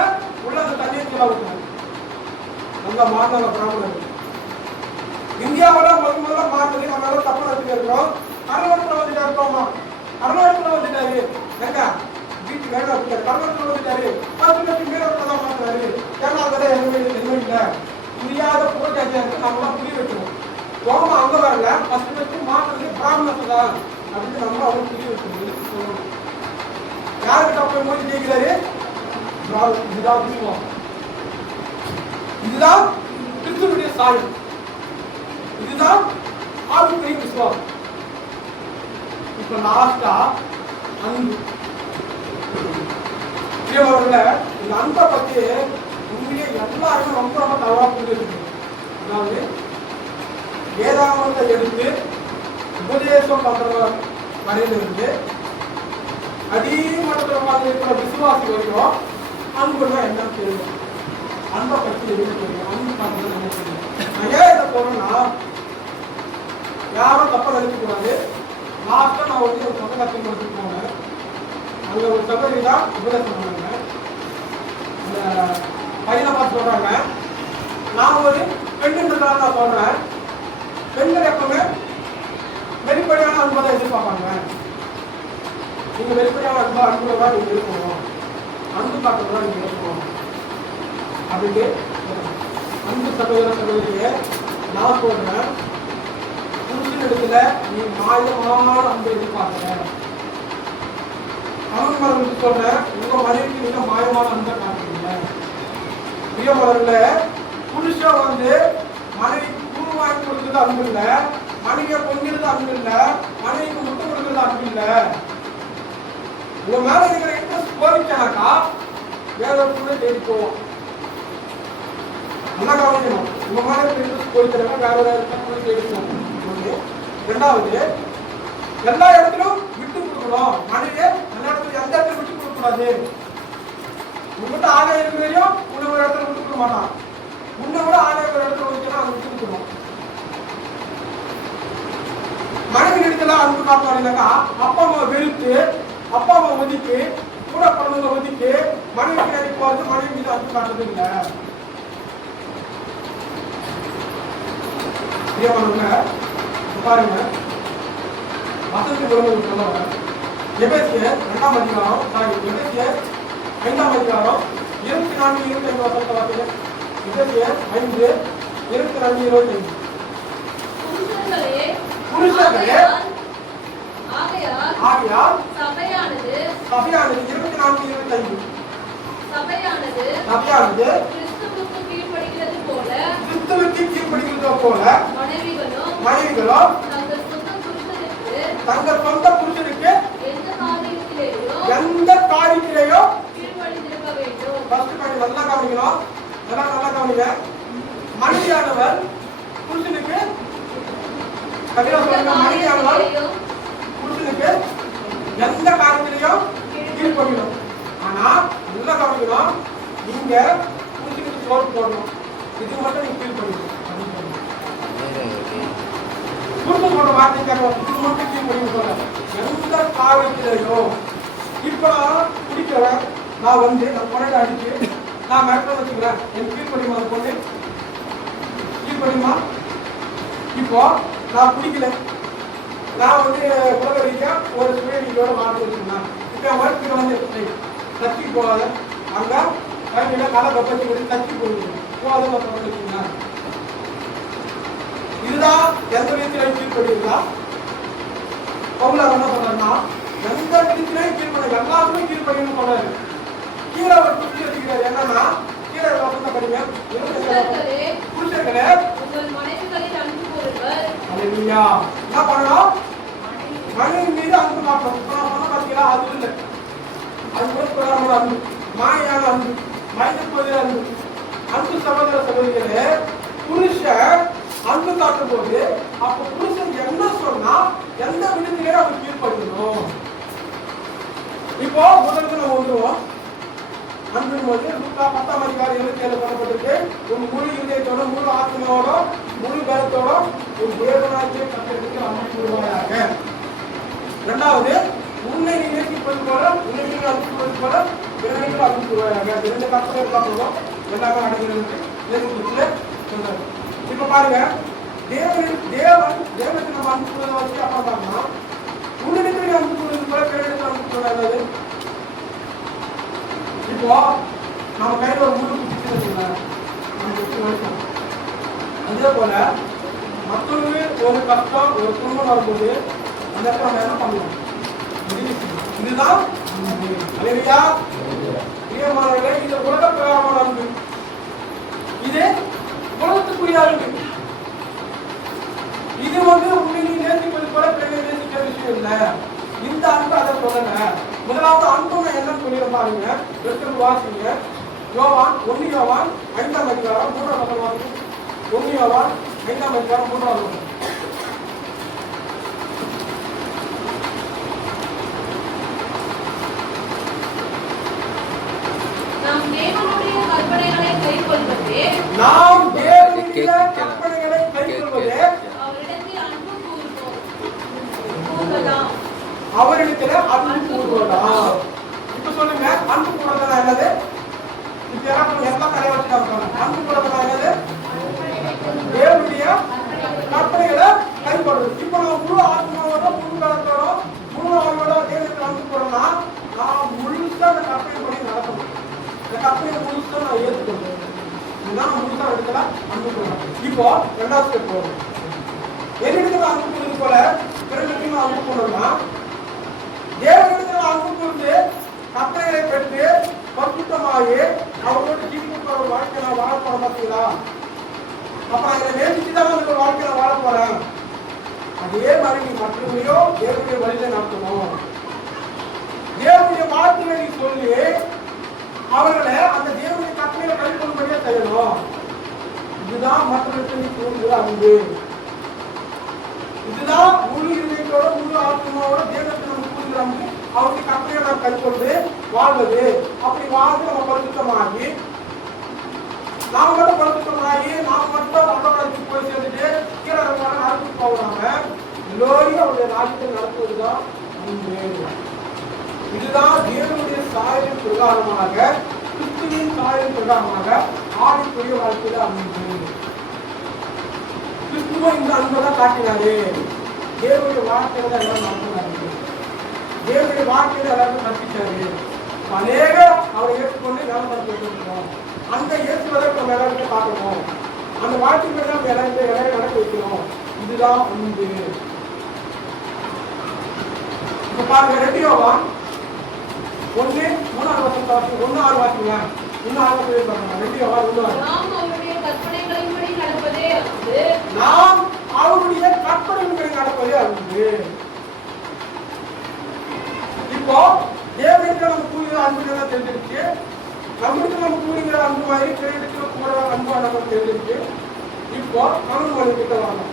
உள்ள அந்த தண்ணியை கீழே ஊற்றினாரு. அங்க மாதவ பிராமணர் இந்தியாவோட முதல்ல மாற்றி நம்ம எல்லாம் தப்பா நடத்திட்டு இருக்கிறோம். கர்நாடகத்துல வந்துட்டாரு தோமா, கர்நாடகத்துல வந்துட்டாரு எங்க வீட்டு வேலை கர்நாடகத்துல வந்துட்டாரு 10 லட்சம் பேர் தான் மாத்துறாரு. ஏன்னா அதெல்லாம் எதுவுமே இல்லை. புரியாத புரோஜாச்சியாருக்கு நம்மளாம் புரிய வைக்கணும். தோமா அங்க வரல, 10 லட்சம் மாற்றுறது பிராமணத்தை தான் அப்படின்னு நம்ம அவங்க புரிய வைக்கணும். யாருக்கிட்ட போய் மோதி கேட்கிறாரு? இதுதான் கிறிஸ்துவனுடைய சாயம், இதுதான் ஆவிக்குரிய விசுவாசம். இப்ப லாஸ்டா அன்பு. இந்த அன்பை பத்தி உண்மையே எல்லாருமே ரொம்ப ரொம்ப தவறா புரிஞ்சிருக்கு. அதாவது வேதாகமத்தை எடுத்து உபதேசம் பண்ற வரையில இருந்து அடிமட்டத்தில் இருக்கிற விசுவாசி வரைக்கும் அன்புன்னா என்ன தெரியும், அன்பை பற்றி எதுவும் தெரியும், அன்பு பண்றது என்ன தெரியும். நான் ஏன் இதை போறேன்னா யாரும் தப்பா நினைக்க கூடாது. லாஸ்டா நான் வந்து ஒரு சமூகத்தை கொடுத்து போனேன். அங்க ஒரு சகோதரி தான் உபதேசம் பண்ணாங்க. இந்த பையனை பார்த்து சொல்றாங்க, நான் ஒரு பெண்ணுன்றதால நான் சொல்றேன், பெண்கள் எப்பவுமே வெளிப்படையான அன்பை தான் எதிர்பார்ப்பாங்க. நீங்க வெளிப்படையான அன்புதான் நீங்க இருக்கணும், அன்பு காட்டுறதா நீங்க இருக்கணும் அப்படின்ட்டு அன்பு சகோதரியே நான் சொல்றேன். புருஷன் இடத்துல நீ மாயமான அன்பை எதிர்பார்க்கிற. கணவன்மார்களுக்கு சொல்றேன், உங்க மனைவிக்கு நீங்க மாயமான அன்பை காட்டுறீங்க. பிரியமலர்ல புருஷன் வந்து மனைவிக்கு பூ வாங்கி கொடுக்கறது அன்பு இல்ல, மனைவியை பொங்கிடுறது அன்பு இல்ல, மனைவிக்கு முத்தம் கொடுக்கறது அன்பு இல்ல. உங்க மேல இருக்கிற இன்ட்ரெஸ்ட் போயிட்டாக்கா வேற ஒரு தேடி போவோம். நல்லா கவனிக்கணும். உங்க மேல இருக்கிற இன்ட்ரெஸ்ட் போயிட்டாக்கா வேற ஒரு இடத்துல தேடி போவோம். ரெண்டாவது, எல்லா இடத்திலும் விட்டு கொடுக்கணும். மனைவியை எல்லா இடத்துல எந்த இடத்துல விட்டு கொடுக்க கூடாது. உங்ககிட்ட ஆதாயம் இருக்கிறதையும் உன்னை ஒரு இடத்துல விட்டு கொடுக்க மாட்டான். உன்னை விட ஆதாயம் ஒரு இடத்துல வந்துச்சுன்னா அதை விட்டு கொடுக்கணும். மனைவி இடத்துல அன்பு காப்பாடுனாக்கா அப்பா அம்மா வெறுத்து, அப்பா அம்மா ஒதுக்கி, கூட பிறந்தவங்க ஒதுக்கி மனைவி வேலைக்கு போறது, மனைவி மீது அன்பு காட்டுறது இல்லை. பாருங்க, வசனத்துக்கு விளம்பரம் சொல்லுவாங்க. எபேசியர் 2ஆம் அதிகாரம், எபேசியர் 5ஆம் அதிகாரம் 24, 25 வசனத்தை வாசிங்க. எபேசியர் 5, 24, 25. புருஷர்களே ஆகையால் சபையானது 24, 25 சபையானது கிறிஸ்துவுக்கு கீழ்ப்படிகிறது போல மனைவிகளும் தங்கள் சொந்த புருஷனுக்கு எந்த காரியத்திலேயோ நல்லா கவனிக்கணும். நல்லா கவனிங்க. மனைவியானவர் புருஷனுக்கு மனைவியானவர் புருஷனுக்கு எந்த காரியத்திலையும் கீழ்ப்படியணும். ஆனா நல்லா கவனிக்கணும், நீங்க புருஷனுக்கு சோறு போடணும், இது மட்டும் நீங்க கீழ்ப்படியணும். புருஷன் சொல்ற வார்த்தை கேட்கணும், இது மட்டும் கீழ்ப்படியணும் சொல்ல. எந்த காரியத்திலையும் இப்ப குடிக்கிறேன், நான் வந்து நான் பொண்ணை அடிச்சு நான் மிரட்ட வச்சுக்கிறேன், என் கீழ்ப்படியுமா அந்த பொண்ணு? கீழ்ப்படியுமா? இப்போ நான் குடிக்கல, நான் வந்து குலவரிக்கா ஒரு சுயநீதியோட மாற்றி வச்சுருந்தேன். இப்போ என் ஒர்க்கு வந்து தச்சி போகாத, அங்கே கையில் கலை பப்பத்தி கொடுத்து தச்சி போடுது போகாத வச்சுருந்தா, இதுதான் எந்த விதத்திலையும் கீழ்படிங்களா? பவுலர் என்ன சொல்றாருன்னா, எந்த விதத்திலையும் கீழ்படி, எல்லாத்துமே கீழ்படின்னு சொல்றாரு. கீழே ஒரு புள்ளி வச்சுக்கிறாரு. என்னன்னா கீழே வசந்த படிங்க, புருஷர்களே என்ன பண்ணணும்? மனைவி மீது அன்பு காட்டணும். பார்த்தீங்களா, அது இல்லை, அது கூட அன்பு, மாயான அன்பு, மனித அன்பு. அன்பு சகோதர சகோதரிகளே, புருஷன் அன்பு காட்டும் போது அப்ப புருஷன் என்ன சொன்னா எந்த விதத்திலே அவர் கீழ்ப்படிக்கணும். இப்போ முதலுக்கு நம்ம வந்துருவோம். அன்பின் போது 10ஆம் அதிகாரம் 27 சொல்லப்பட்டிருக்கு. ஒரு முழு இதயத்தோட, முழு ஆத்மாவோட, முழு பலத்தோட ஒரு தேவனாகிய கர்த்தருக்கு அன்பு கூறுவாயாக. இரண்டாவது, உன்னை நீ நேசிப்பது போல, உன்னை நீ அன்புவது போல பிறருக்கு அன்பு கூறுவாயாக. 2 கர்த்தரை பார்க்கணும், எல்லாமே அடங்கியிருக்கு சொல்றாரு. இப்ப பாருங்க, தேவனுக்கு நம்ம அன்பு கூறுறத வச்சு அப்பா பார்த்தோம்னா உன்னிடத்துல அன்பு கூறுறது போல பிறரிடத்துல அன்பு கூறாது. இப்போ நம்ம கையில ஒரு முழு குடிச்சு அதே போல மற்றவங்களுக்கு ஒரு கஷ்டம் ஒரு துன்பம் வரும்போது அந்த இடத்துல நம்ம என்ன பண்ணலாம்? இதுதான் அல்லேலூயா. பிரியமானவர்களே, இது உலக பிரகாரமான அன்பு, இது உலகத்துக்குரிய அன்பு. இது உண்மை நீ நேசிப்பது போல பிறகு நேசிக்கிற விஷயம் இல்லை. இந்த அன்பு அதை சொல்லல. முதலாவது அன்பு என்னன்னு சொல்லி பாருங்க. எடுத்து வாசிங்க. யோவான் 1 யோவான் 5ஆம் அதிகாரம் 3ஆம் வசனம் வாசிங்க. 1 யோவான் 5ஆம் அதிகாரம் 3ஆம் வசனம். நாம் தேவனுடைய கற்பனைகளை கைக்கொள்வதே அவரிடத்தில் அன்பு கூறுவதாம். இப்ப சொல்லுங்க, அன்பு கூறுவதா என்னது? இப்ப எல்லாம் கரைய வச்சுட்டாங்க. அன்பு கூறுவதா என்னது? தேவனுடைய கற்பனைகளை கைக்கொள்வது. இப்ப நம்ம முழு ஆத்மாவோட முழு கலத்தோட முழு ஆளோட தேவனுக்கு அன்பு கூறனா நான் முழுசா அந்த கற்பனை படி நடக்கணும். இந்த கற்பனை முழுசா நான் ஏற்றுக்கணும். இதுதான் முழுசா இடத்துல அன்பு கூறணும். இப்போ 2வது ஸ்டெப் போகும். என்னிடத்துல அன்பு கூறுவது போல பிறகு அன்பு கூறணும்னா தேவனிடத்தில் அன்பு கூர்ந்து கற்பனைகளை பெற்று பரிசுத்தமாகி அவரோடு ஜீவிக்க ஒரு வாழ்க்கை நான் வாழ போறேன். பார்த்தீங்களா? அப்ப நான் இதை நேசிச்சுதான் ஒரு வாழ்க்கை நான் வாழ போறேன். அதே மாதிரி நீ மற்றவங்களையோ தேவனுடைய வழியில நடத்தணும். தேவனுடைய வார்த்தையை நீ சொல்லி அவர்களை அந்த தேவனுடைய கற்பனைகளை கைக்கொள்ளும்படியா செய்யணும். இதுதான் மற்றவர்களுக்கு நீ கூறுகிற அன்பு. இதுதான் முழு இதயத்தோட முழு ஆத்மாவோட தேவனுக்கு நம்ம கூறுகிற அன்பு. அவருடைய கற்பனையை நாம் கைக்கொண்டு வாழ்வது. அப்படி வாழ்ந்து நம்ம பரிசுத்தமாகி நாம மட்டும் பரிசுத்தமாகி நாம மட்டும் மற்றவர்களுக்கு போய் சேர்ந்துட்டு கீழே நடத்தி போகாம எல்லோரையும் அவருடைய ராஜ்யத்தை நடத்துவதுதான் அன்பு. இதுதான் தேவனுடைய சாயலின் பிரகாரமாக கிறிஸ்துவின் சாயலின் பிரகாரமாக ஆவிக்குரிய வாழ்க்கையில அன்பு. கிறிஸ்துவ இந்த அன்பைதான் காட்டினாரு. தேவனுடைய வாழ்க்கையில தான் எல்லாம் நடத்தினாரு. தேவனுடைய வாழ்க்கையில எல்லாருக்கும் கற்பிச்சாரு. அநேக அவரை ஏற்றுக்கொண்டு வேலை வைக்கிறோம். அந்த இயேசுவதை நம்ம எல்லாருக்கும் பார்க்கணும். அந்த வாழ்க்கையை நம்ம எல்லாரும் நடக்க வைக்கணும். இதுதான் அன்பு. இப்ப பாருங்க, 2 யோவான் 1:3 வாசிங்க. 1:6 வாசிங்க. இன்னும் ஆரம்பத்திலே பாருங்க. 2 யோவான் 1:6. நாம் அவருடைய கற்பனைகளின்படி நடப்பதே அன்பு. நாம் அவருடைய கற்பனைகளின்படி நடப்பதே அன்பு. இப்போ தேவனுக்கு நம்ம கூறுகிற அன்பு நல்லா தெரிஞ்சிருச்சு. நம்மளுக்கு நம்ம கூறுகிற அன்பு மாதிரி பிறருக்கு கூட அன்பு நம்ம தெரிஞ்சிருச்சு. இப்போ கணவன் மனைவி கிட்ட வரணும்.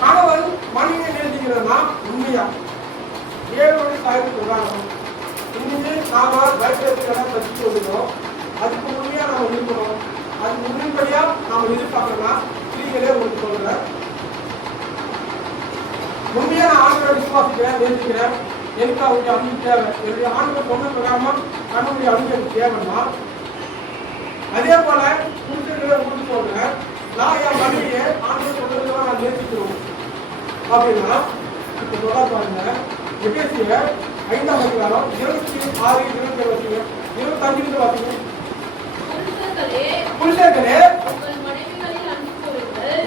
கணவன் மனைவியை நேசிக்கிறதுனா உண்மையா தேவனுடைய சாயலுக்கு உதாரணம். இன்னுமே நாம பயப்படுறதுக்கெல்லாம் கற்றுட்டு வந்துடும். அதுக்கு உண்மையா நாம இருக்கணும். அது உண்மைப்படியா நாம எதிர்பார்க்கணும்னா ஸ்திரீகளே உங்களுக்கு சொல்றேன். உண்மையா நான் ஆண்களை விசுவாசிக்கிறேன், நேசிக்கிறேன். எனக்கு அவருடைய அன்பு தேவை. என்னுடைய ஆண்கள் சொன்ன பிரகாரமா கண்ணுடைய அன்பு எனக்கு தேவைன்னா அதே போல புருஷர்களை உங்களுக்கு சொல்றேன். நான் என் மனைவியை ஆண்கள் சொல்றதுலாம் நான் நேசிக்கிறோம் அப்படின்னா இப்ப சொல்ல பாருங்க. எபேசியர் 5ஆம் அதிகாரம் 26, 27 வாசிங்க. 25 வாசிங்க. புருஷர்களே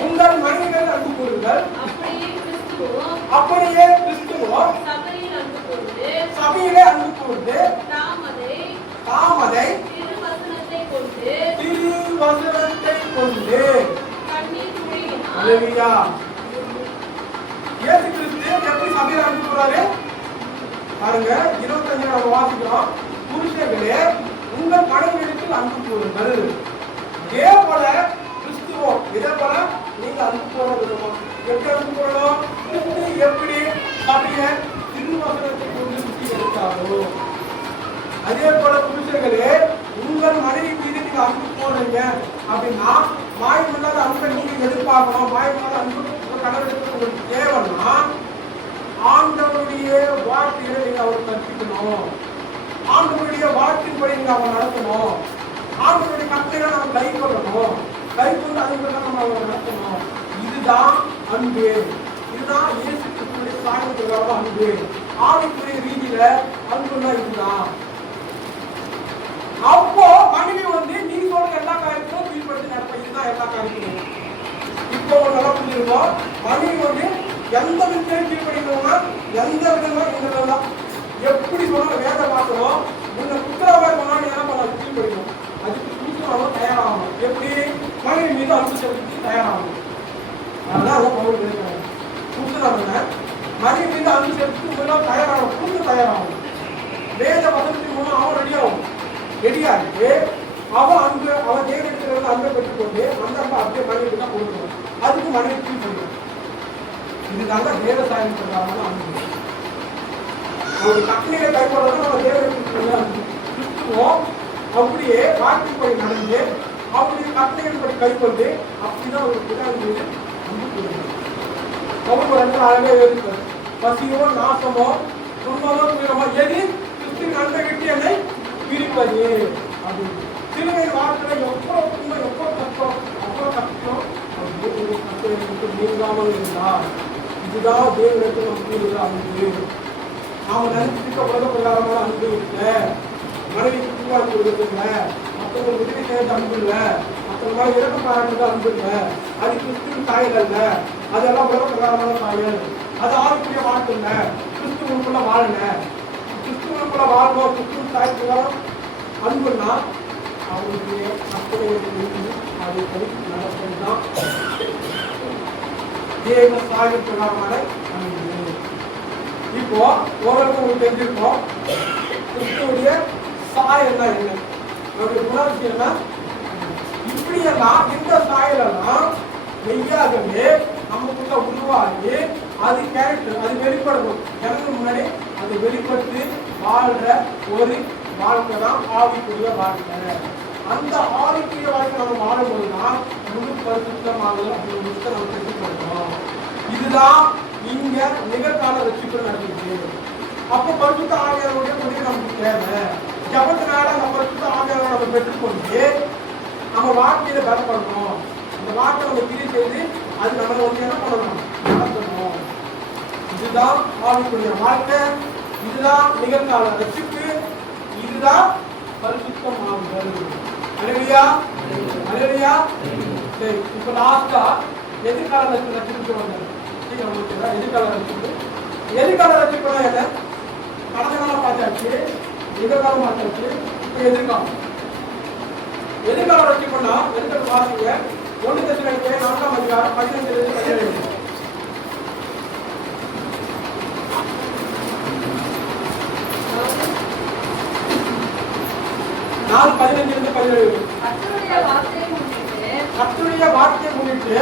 உங்கள் மனைவிகளில் அன்பு கூறுங்கள். அப்படியே கிறிஸ்துவும் சபையிலே அன்பு கூர்ந்து தாம் அதை திருவசனத்தை கொண்டு அல்லேலூயா. இயேசு கிறிஸ்து எப்படி சபையில அன்பு கூறாரு பாருங்க. 25 நம்ம வாசிக்கிறோம். புருஷர்களே உங்கள் மனைவிகளுக்கு அன்பு கூறுங்கள். இதே போல கிறிஸ்துவோம் இதே போல நீங்க அன்பு கூற விதமா எப்படி அன்பு கூறணும்? கிறிஸ்து எப்படி சபையை திருவசனத்தை கொண்டு சுற்றி எடுத்தாரோ அதே போல புருஷர்களே உங்கள் மனைவி மீது நீங்க அன்பு போடுறீங்க அப்படின்னா மாயமில்லாத அன்பை நீங்க எதிர்பார்க்கணும். மாயமில்லாத அன்பு கடவுளுக்கு உங்களுக்கு தேவைன்னா ஆண்டவருடைய வாழ்க்கையை நீங்க அவர் கற்பிக்கணும். ஆண்டவருடைய வாழ்க்கையின்படி நீங்க அவங்க நடத்தணும். ஆண்டவருடைய கட்டளைகளை நம்ம கை கொள்ளணும். கை கொண்டு அதுக்கு நம்ம அவங்க நடத்தணும். இதுதான் அன்பு. இதுதான் இயேசு கிறிஸ்துவின் சாயலுக்காக அன்பு. ஆவிக்குரிய ரீதியில அன்புன்னா இதுதான். அப்போ மனைவி வந்து நீ சொல்ற எல்லா காரியத்தையும் கீழ்படுத்தி நடப்ப. இதுதான் எல்லா காரியத்தையும். இப்போ ஒரு நல்லா புரிஞ்சிருக்கோம். மனைவி வந்து எந்த விதத்தையும் கீழ்படிக்கணும்னா எந்த விதமா இந்த எப்படி சொன்ன வேத பார்க்கணும். உன்னை குற்றவாளி பண்ணா நீ என்ன பண்ண கீழ்படிக்கணும். அதுக்கு கூட்டுறவும் தயாராகணும். எப்படி மனைவி மீது அன்பு செலுத்தி தயாராகணும். அதனால பவுல் பேசுறாங்க. கூட்டுறவங்க மனைவி மீது அன்பு செலுத்தி முதல்ல தயாராகணும். கூட்டு தயாராகணும். வேத வசனத்தின் மூலம் அவன் ரெடியாகிட்டு அவன் அன்பு அவன் தேவனிடத்திலிருந்து அன்பை பெற்றுக்கொண்டு அந்த அன்பை அப்படியே மனைவிக்கு தான் கொடுக்கணும். அதுக்கு மனைவி கீழ்படிக்கணும். இதுதாங்க தேவசாயம் சொல்றாங்க அன்பு. ஒரு கட்டளையை கைப்பற்றதான் நம்ம தேவனுக்கு கிறிஸ்துவோம். அப்படியே வார்த்தைப்படி நடந்து அவருடைய கட்டளையின்படி கைப்பற்றி அப்படிதான் ஒரு பிதாவின் மீது அன்பு கூறுகிறது. அவர் ஒரு அழகே எழுதிப்பார். பசியோ நாசமோ துன்பமோ துயரமோ எது கிறிஸ்துவின் அன்பை விட்டு என்னை பிரிப்பது அப்படின்னு. சிலுவை வார்த்தை எவ்வளவு துன்பம் எவ்வளவு கஷ்டம் அவ்வளவு கஷ்டம் கட்டளை விட்டு நீங்காமல் இருந்தார். இதுதான் தேவனுக்கு நம்ம கூறுகிற அன்பு. நாம நினைச்சிருக்க உலக பிரகாரமான அன்பு இல்லை. மனைவிக்கு தூவாக்கி கொடுக்கிறது இல்லை. மற்றவங்க உதவி செய்யறது அன்பு இல்லை. மற்றவங்க மாதிரி இறக்க பாராட்டுறது அன்பு இல்லை. அது கிறிஸ்துவின் சாயல் அல்ல. அதெல்லாம் உலக பிரகாரமான சாயல். அது ஆவிக்குரிய வாழ்க்கை இல்லை. கிறிஸ்துவனுக்குள்ள வாழல. கிறிஸ்துவனுக்குள்ள வாழ்வோம். கிறிஸ்துவின் சாயல் பிரகாரம் அன்புன்னா அவருடைய கட்டளையை அதை படித்து நடப்பதுதான் தேவ சாயல் பிரகாரமான அன்பு. இப்போ ஓரளவுக்கு உங்களுக்கு தெரிஞ்சிருக்கோம் கிறிஸ்துவுடைய சாயல்னா என்ன, அவருடைய குணாதிசயம்னா இப்படியெல்லாம் இந்த சாயலெல்லாம் மெய்யாகவே நமக்குள்ள உருவாகி அது கேரக்டர் அது வெளிப்படணும். எனக்கு முன்னாடி அது வெளிப்பட்டு வாழ்ற ஒரு வாழ்க்கை தான் ஆவிக்குரிய வாழ்க்கை. அந்த ஆவிக்குரிய வாழ்க்கை நம்ம வாழும்போதுதான் முழு பரிசுத்தமாக அந்த விஷயத்தை நம்ம தெரிஞ்சுக்கணும். இதுதான் இங்க நிகழ்கால ரட்சிப்பு நடக்குது. அப்போ பரிசுத்த ஆவியானவருடைய உதவி நமக்கு தேவை. ஜபத்தினால அந்த பரிசுத்த ஆவியானவரை நம்ம பெற்றுக்கொண்டு நம்ம வாழ்க்கையில பலப்படணும். அந்த வாழ்க்கை நம்ம கிரி செய்து அது நம்மளை வந்து என்ன பண்ணணும் நடத்தணும். இதுதான் ஆவிக்குரிய வாழ்க்கை. இதுதான் நிகழ்கால ரட்சிப்பு. இதுதான் பரிசுத்தமாகுதல். அல்லேலூயா அல்லேலூயா. சரி, இப்போ லாஸ்டா எதிர்கால ரட்சிப்பு வந்தது. எதிர்கால ரட்சிப்பு. எதிர்கால ரட்சிப்புனா என்ன? கடந்த காலம் பார்த்தாச்சு, எதிர்காலம் பார்த்தாச்சு, இப்போ எதிர்காலம். எதிர்கால ரட்சிப்புனா எதிர்கால வாசிங்க 1 தெசலோனிக்கேயர் 4ஆம் அதிகாரம் 15-17. 4:15-17. கர்த்தருடைய வார்த்தையை முன்னிட்டு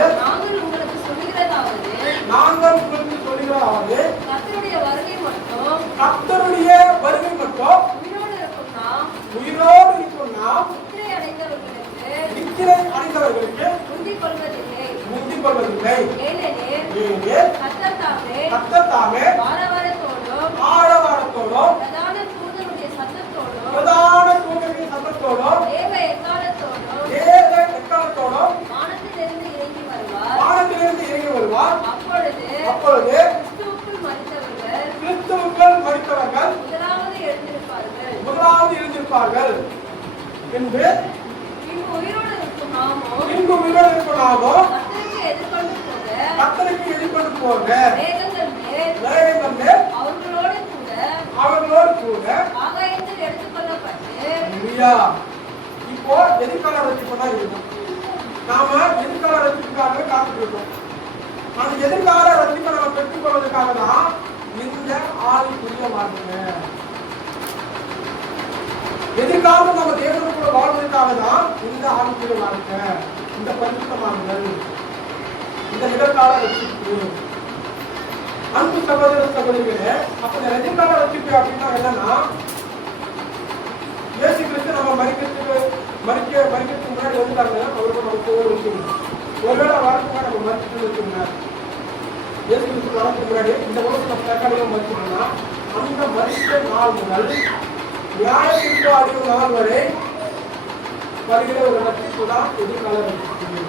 நாங்கள் உங்களுக்கு சொல்லுகிறதாவது கர்த்தருடைய வருகை மட்டும் உயிரோடு இருக்கும் நாம் நித்திரை அடைந்தவர்களுக்கு முந்திக் கொள்வதில்லை. ஏனெனில் கர்த்தர் தாமே ஆரவாரத்தோடும் பிரதான தூதனுடைய சத்தத்தோடும் தேவ எக்காலத்தோடும் வானத்திலிருந்து இறங்கி வருவார். அப்பொழுது கிறிஸ்துவுக்குள் மரித்தவர்கள் முதலாவது எழுந்திருப்பார்கள் என்று பின்பு உயிரோடு இருக்கும் நாமோ கர்த்தருக்கு எதிர்கொண்டு போக மேகங்கள் மேல் அவர்களோடு கூட இப்போ எதிர்கால ரட்சிப்பு தான் இருக்கும். நாம எதிர்கால ரட்சிப்புக்காகவே காத்துட்டு இருக்கோம். அந்த எதிர்கால ரட்சிப்பை நம்ம பெற்றுக்கொள்வதற்காக தான் இந்த ஆவிக்குரிய வாழ்க்கை. எதிர்காலம் நம்ம தேவனுக்குள்ள வாழ்வதற்காக தான் இந்த ஆவிக்குரிய வாழ்க்கை, இந்த பரிசுத்தமானது, இந்த நிகழ்கால ரட்சிப்பு. அன்பு சகோதர சகோதரிகளே, அப்ப இந்த எதிர்கால ரட்சிப்பு அப்படின்னா என்னன்னா, இயேசு கிறிஸ்து நம்ம மரிக்கிறதுக்கு முன்னாடி வந்துட்டாங்க. அவருக்கு நம்ம போர் வச்சுக்கணும். ஒருவேளை வரதுக்கு நம்ம மரிச்சுட்டு வச்சுக்கோங்க. இயேசு கிறிஸ்து வரதுக்கு முன்னாடி இந்த உலகத்தில் தற்காலிக மரிச்சுக்கணும்னா அந்த மரித்த நாள் முதல் நியாய தீர்ப்பு அடையும் நாள் வரை வருகிற ஒரு ரட்சிப்பு தான் எதிர்கால ரட்சிப்பு.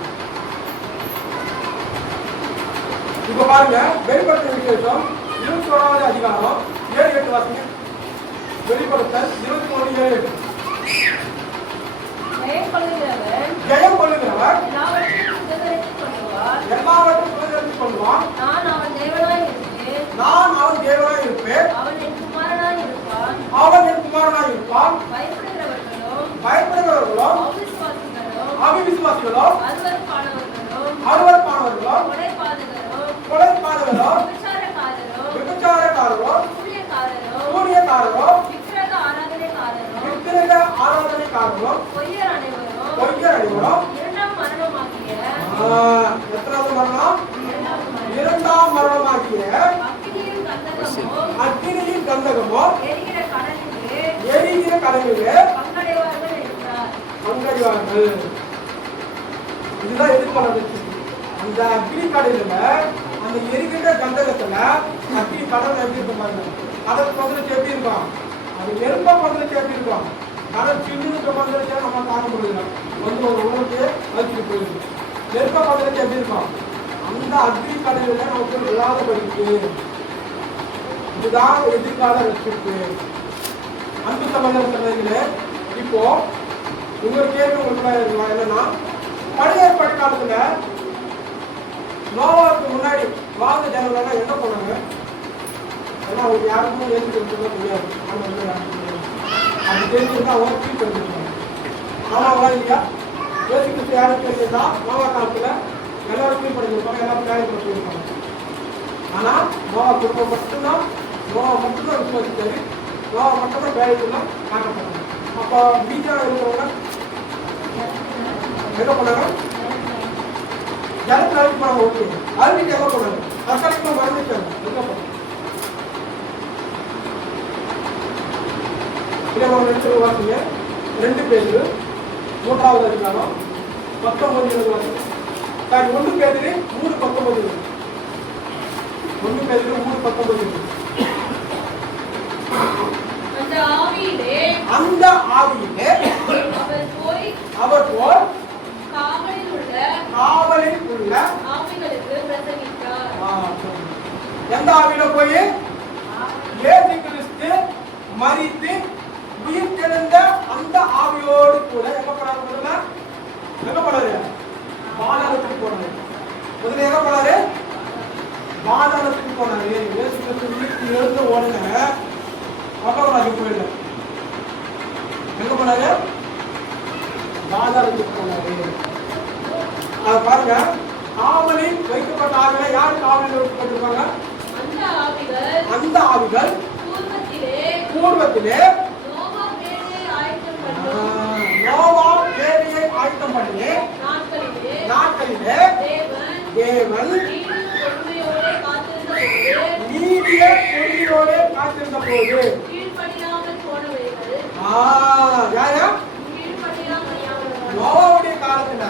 இப்ப பாருங்க, வெளிப்படுத்தல் விசேஷம் 21வது அதிகாரம் 7-8 வாசிங்க. வெளிப்படுத்தல் 21:7-8. ஜெயம் கொள்ளுகிறவர் எல்லாவற்றையும் சுதந்தரித்துக் கொள்வான். நான் அவன் தேவனாய் இருப்பேன். அவன் என் குமாரனாய் இருப்பான். பயப்படுகிறவர்களும் அவிசுவாசிகளும் அருவருப்பானவர்களும் கொலைபாதகரும் விபச்சாரக்காரரும் ஊழியக்காரரும் விக்கிரக ஆராதனைக்காரரும் பொய்யர் அனைவரும் எத்தனாவது மரணம்? இரண்டாம் மரணமாகிய அக்கினியின் கந்தகமோ எரிகிற கடலிலே பங்கடைவார்கள். இதுதான் எதிர்பார்ப்பு. அந்த அக்னி கடலில் அந்த எரிகிற கந்தகத்துல அக்னி கடல் எப்படி இருக்கும்? கடல் பகுதிக்கு எப்படி இருக்கும்? அது நெருப்ப பகுதிக்கு எப்படி இருக்கும்? கடல் சின்ன பகுதிக்கு நம்ம தாங்க முடியல, வந்து ஒரு உணவுக்கு வச்சுட்டு போயிருக்கு. நெருப்ப பகுதிக்கு எப்படி இருக்கும்? அந்த அக்னி கடலில் நமக்கு விழாத படிக்கு. இதுதான் எதிர்கால ரட்சிப்பு. அன்பு சகோதரர்களே, இப்போ இன்னொரு கேள்வி உங்களுக்கு என்னன்னா, பழைய ஏற்பாட்டு காலத்துல நோவாவுக்கு முன்னாடி வாழ்ந்த ஜனங்கள் என்ன பண்ணாங்க? ஏன்னா அவங்க யாருக்கும் ஏற்றுக்க முடியாது. அது தெரிஞ்சுருந்தா அவங்க ஃபீல் பண்ணிருக்காங்க. ஆமாவா இல்லையா? ஏற்றுக்கிட்டு யாரும் தெரிஞ்சுட்டா நோவா காலத்துல எல்லாரும் ஃபீல் பண்ணிருப்பாங்க, எல்லாரும் காயப்பட்டிருப்பாங்க. ஆனா நோவா குடும்பம் மட்டும்தான் விசுவாசிச்சாரு. நோவா மட்டும்தான் வேலைக்குள்ள காக்கப்பட்டாங்க. அப்போ மீதியா இருக்கிறவங்க என்ன பண்ணாங்க? ஜனத்தில் அழிப்பு போனாங்க. ஓகே, அழிப்பிட்டு எங்க போனாங்க? தற்காலிகமாக மறந்துட்டாங்க. எங்க போனாங்க? வாசிங்க 2 பேரு 3வது அதிகாரம் 19 வாசிங்க. 1 பேரு 3:19. 1 பேரு 3:19. அந்த ஆவியிலே அவர் போய் காவலில் உள்ள ஆவிகளுக்கு பிரசங்கித்தார். எந்த ஆவியில போய்? இயேசு கிறிஸ்து மரித்து உயிர் தெழுந்த அந்த ஆவியோடு கூட எங்க போனாரு? எங்க போனாரு? பாதாளத்துக்கு போனாரு. முதல்ல எங்க போனாரு? பாதாளத்துக்கு போனாரு. இயேசு கிறிஸ்து உயிர் எழுந்த உடனே பகவானுக்கு போயிடு. எங்க போனாரு? பாதாளத்துக்கு போனாரு. அதை பாருங்க, காவலில் வைக்கப்பட்ட ஆவிகளை யாரு காவலில் வைக்கப்பட்டிருப்பாங்க? அந்த ஆவிகள் பூர்வத்திலே நோவா பேழையை ஆயத்தம் பண்ணி நாட்களிலே தேவன் நீதிய பொறுமையோடு காத்திருந்த போது நோவாவுடைய காலத்துல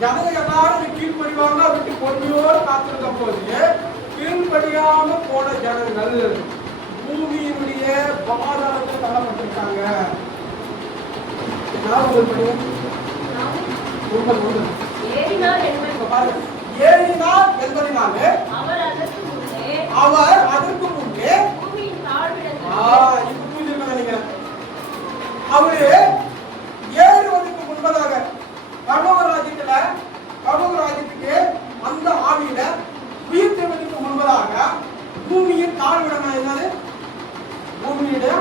ஜனங்க எல்லாரும் கீழ்படிவாங்க விட்டு பொறுமையோடு காத்திருந்த போது கீழ்படியாம போன ஜனங்கள் பூமியினுடைய பாதாளத்தில் தள்ளப்பட்டிருக்காங்க. ஏறினார் என்பதனாலே அவர் அதற்கு முன்னே நினைக்கிறேன். அவரு ஏறுவதற்கு முன்பதாக பரலோகராஜ்யத்துக்கு அந்த ஆவியில உயிர் தெழுவதற்கு முன்பதாக பூமியின் தாழ்விடமா என்னது? பூமியுடைய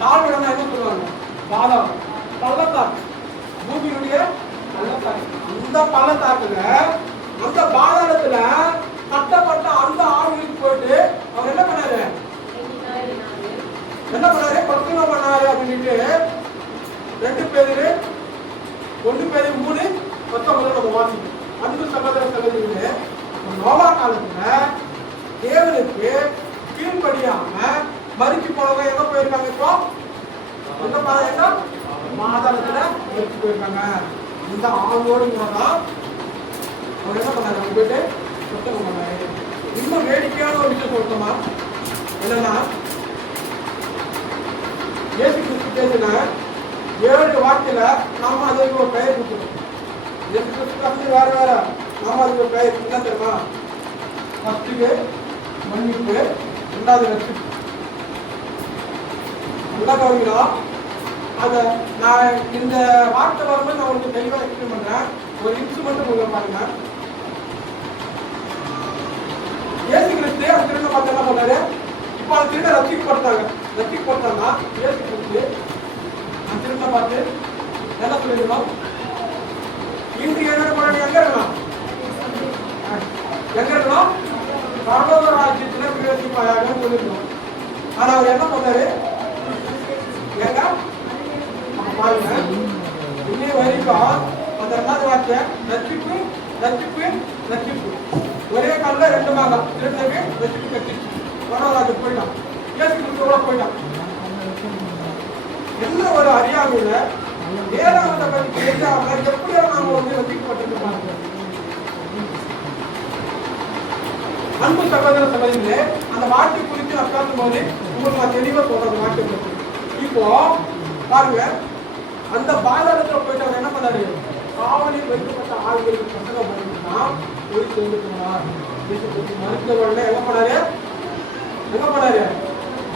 தாழ்விடமா என்ன சொல்லுவாங்க? பாதாளம், பள்ளத்தாக்கு. பூமியுடைய பள்ளத்தாக்கு. அந்த பள்ளத்தாக்குல அந்த பாதாளத்துல கட்டப்பட்ட அந்த ஆவிகளுக்கு போயிட்டு அவர் என்ன பண்ணாரு? பிரசங்கம் பண்ணாரு அப்படின்ட்டு 2 பேரு 1 பேரு 3:19 நம்ம வாசிக்கணும். அன்பு சகோதர சகோதரிகளே, நோவா காலத்துல தேவனுக்கு கீழ்படியாம மறுக்கி போனவங்க எங்க போயிருக்காங்க? இப்போ எங்க பாருங்க, மாதாளத்துல மறுக்கி போயிருக்காங்க. இந்த ஆளோடு தான் அவர் என்ன பண்ணாரு? அவங்க போயிட்டு புத்தகம் பண்ணாரு. இன்னும் வேடிக்கையான ஒரு விஷயம் சொல்லுமா என்னன்னா, இயேசு கிறிஸ்து பேசின 7 வார்த்தையில நாம அதுக்கு ஒரு பெயர் கொடுத்துருக்கோம். இயேசு கிறிஸ்து வேற நாம அதுக்கு ஒரு பெயர் என்ன தெரியுமா? ஃபர்ஸ்ட்டுக்கு மன்னிப்பு, ரெண்டாவது ரட்சிப்பு. நல்லா கவனிக்கலாம். அதை நான் இந்த வார்த்தை வரும்போது நான் உங்களுக்கு தெளிவாக எக்ஸ்பிளைன் பண்ணுறேன். ஒரு இன்ஸ்ட்ருமெண்ட் உங்களுக்கு பாருங்க. இயேசு கிறிஸ்து அந்த திருடனை பார்த்து என்ன பண்ணாரு? இப்போ அந்த திருடனை ரட்சிக்கப்பட்டாங்கன்னா இயேசு கிறிஸ்து அந்த திருடனை பார்த்து என்ன சொல்லிருக்கோம்? இன்று என்ன பண்ண எங்க இருக்கணும்? எங்க இருக்கணும்? பரலோக ராஜ்யத்தில் பிரவேசிப்பாயாக சொல்லிருக்கோம். ஆனா அவர் என்ன பண்ணாரு? எங்க பாருங்க, இன்னைய வரைக்கும் அந்த ரெண்டாவது வார்த்தை ரட்சிப்பு ரட்சிப்பு ரட்சிப்பு, ஒரே காலில் ரெண்டு மாதம் திருநகை ரட்சிப்பு கட்சிச்சு பரவாயில்ல போயிட்டான். இயேசு கிறிஸ்துவோட போயிட்டான். என்ன ஒரு அறியாமையில வேதாந்தத்தை பற்றி தெரியாம எப்படியோ நாம வந்து ரட்சிக்கப்பட்டிருக்கோம். அன்பு சகோதர சகோதரிகளே, அந்த வார்த்தை குறித்து நான் பேசும் போது உங்களுக்கு நான் தெளிவா சொல்றேன். வார்த்தை பற்றி இப்போ பாருங்க, அந்த பாதாளத்துல போயிட்டு அவர் என்ன பண்ணாரு? காவலில் வைக்கப்பட்ட ஆளுகளுக்கு புத்தகம் பண்ணிட்டுனா போய் சேர்ந்து போனார். மருத்துவ உடனே எங்க போனாரு?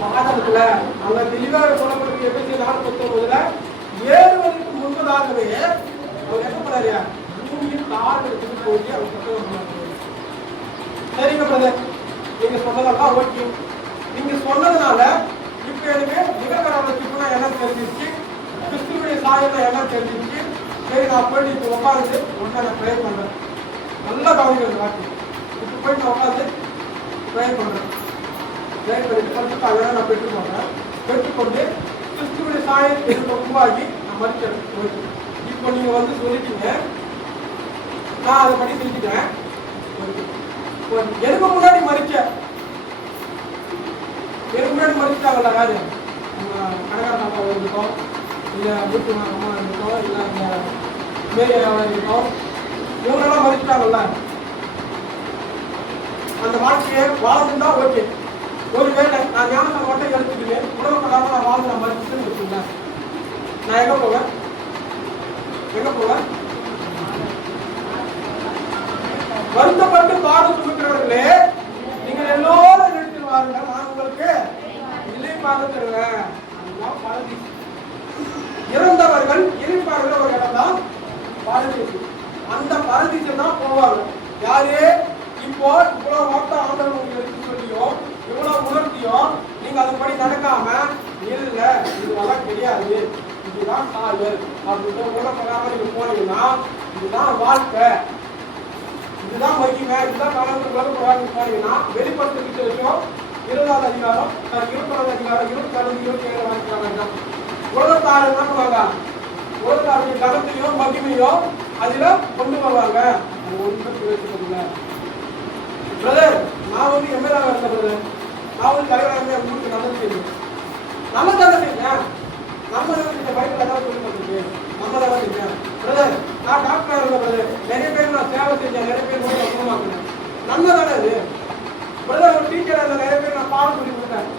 பாதாளத்துல. அங்க தெளிவாக சொல்லப்பட்டு எப்படி 4:19 ஏறுவதற்கு முன்பதாகவே அவர் என்ன பண்ணாரு? பூமியின் தாழ்வதற்கு போய் அவர் புத்தகம் பண்ணாரு. சரிங்க பிரதர், நீங்க சொன்னதெல்லாம் ஓகே. நீங்க சொன்னதுனால இப்ப எனக்கு நிகழ்கரத்துக்குன்னா என்ன தெரிஞ்சிச்சு, கிறிஸ்துவனுடைய சாயத்தை என்ன தெரிஞ்சிச்சு. சரி, நான் போயிட்டு இப்போ உட்காந்து ஒன்றை நான் ப்ரேயர் பண்றேன். நல்லா கவனிக்கிறது வார்த்தை. இப்போ போயிட்டு நான் உட்காந்து ப்ரேயர் பண்றேன். ப்ரேயர் பண்ணிட்டு கருத்து அதெல்லாம் நான் பெற்றுக்கொண்டு கிறிஸ்துவனுடைய சாயத்தை உருவாகி நான் மறுக்கிறேன். இப்போ நீங்க வந்து சொல்லிட்டீங்க, நான் அதை படி செஞ்சுட்டேன். எனக்கு முன்னாடி மறிச்சிட்டாங்கல்ல யாரு? கனகார அப்பா இருக்கட்டும், இல்லை வீட்டு அம்மா இருக்கட்டும், இல்லை அந்த மேரியாவை இருக்கட்டும், இவங்களெல்லாம் மறிச்சிட்டாங்கல்ல. அந்த வாழ்க்கையை வாழ்ந்துருந்தா ஓகே. ஒருவேளை நான் ஞானத்தை மட்டும் எடுத்துக்கிட்டு உணவு பண்ணாம நான் வாழ்ந்து நான் மறிச்சுன்னு வச்சுங்களேன், நான் எங்க போவேன்? வருத்தப்பட்டு பாடம் சுமக்கிறவர்களே, நீங்கள் எல்லோரும் நிறுத்தி வாருங்கள், நான் உங்களுக்கு இளைப்பாறு தருவேன். இறந்தவர்கள் இளைப்பாறுகிற ஒரு இடம் தான் பரதீசு. அந்த பரதீசு தான் போவாங்க. யாரு? இப்போ இவ்வளவு வார்த்தை ஆண்டவர் உங்களுக்கு சொல்லியோ இவ்வளவு உணர்த்தியோ நீங்க அதுபடி நடக்காம இல்ல இதுவெல்லாம் கிடையாது, இதுதான் சாயல் அப்படின்னு உணர்ப்படாம நீங்க போனீங்கன்னா இதுதான் வாழ்க்கை, இதுதான் மகிமை, இதுதான் காலத்துக்கு போனீங்கன்னா வெளிப்படுத்த விஷயம் 20வது அதிகாரம் 21வது அதிகாரம் 24 27 வாசிக்கிறாங்க. உலகத்தார் என்ன பண்ணுவாங்க? உலகத்தாருடைய கனத்தையும் மகிமையும் அதுல கொண்டு வருவாங்க. அது ஒன்றும் பேசுறதில்லை. பிரதர், நான் வந்து எம்எல்ஏ இருந்த பிரதர், நான் வந்து தலைவராக உங்களுக்கு நல்லது செய்யும், நல்லதான செய்யேன். நம்ம இந்த பைக்கில் ஏதாவது சொல்லி கொடுத்துருக்கு, நம்ம தான் செஞ்சேன். பிரதர், நான் டாக்டராக இருந்த பிரதர், நிறைய பேர் நான் சேவை செஞ்சேன், நிறைய பேர் நோய் அப்புறமாக்குறேன், நம்ம தானே அது. பிரதர், ஒரு டீச்சராக இருந்த நிறைய பேர் நான் பாடம் சொல்லி கொடுத்தேன்,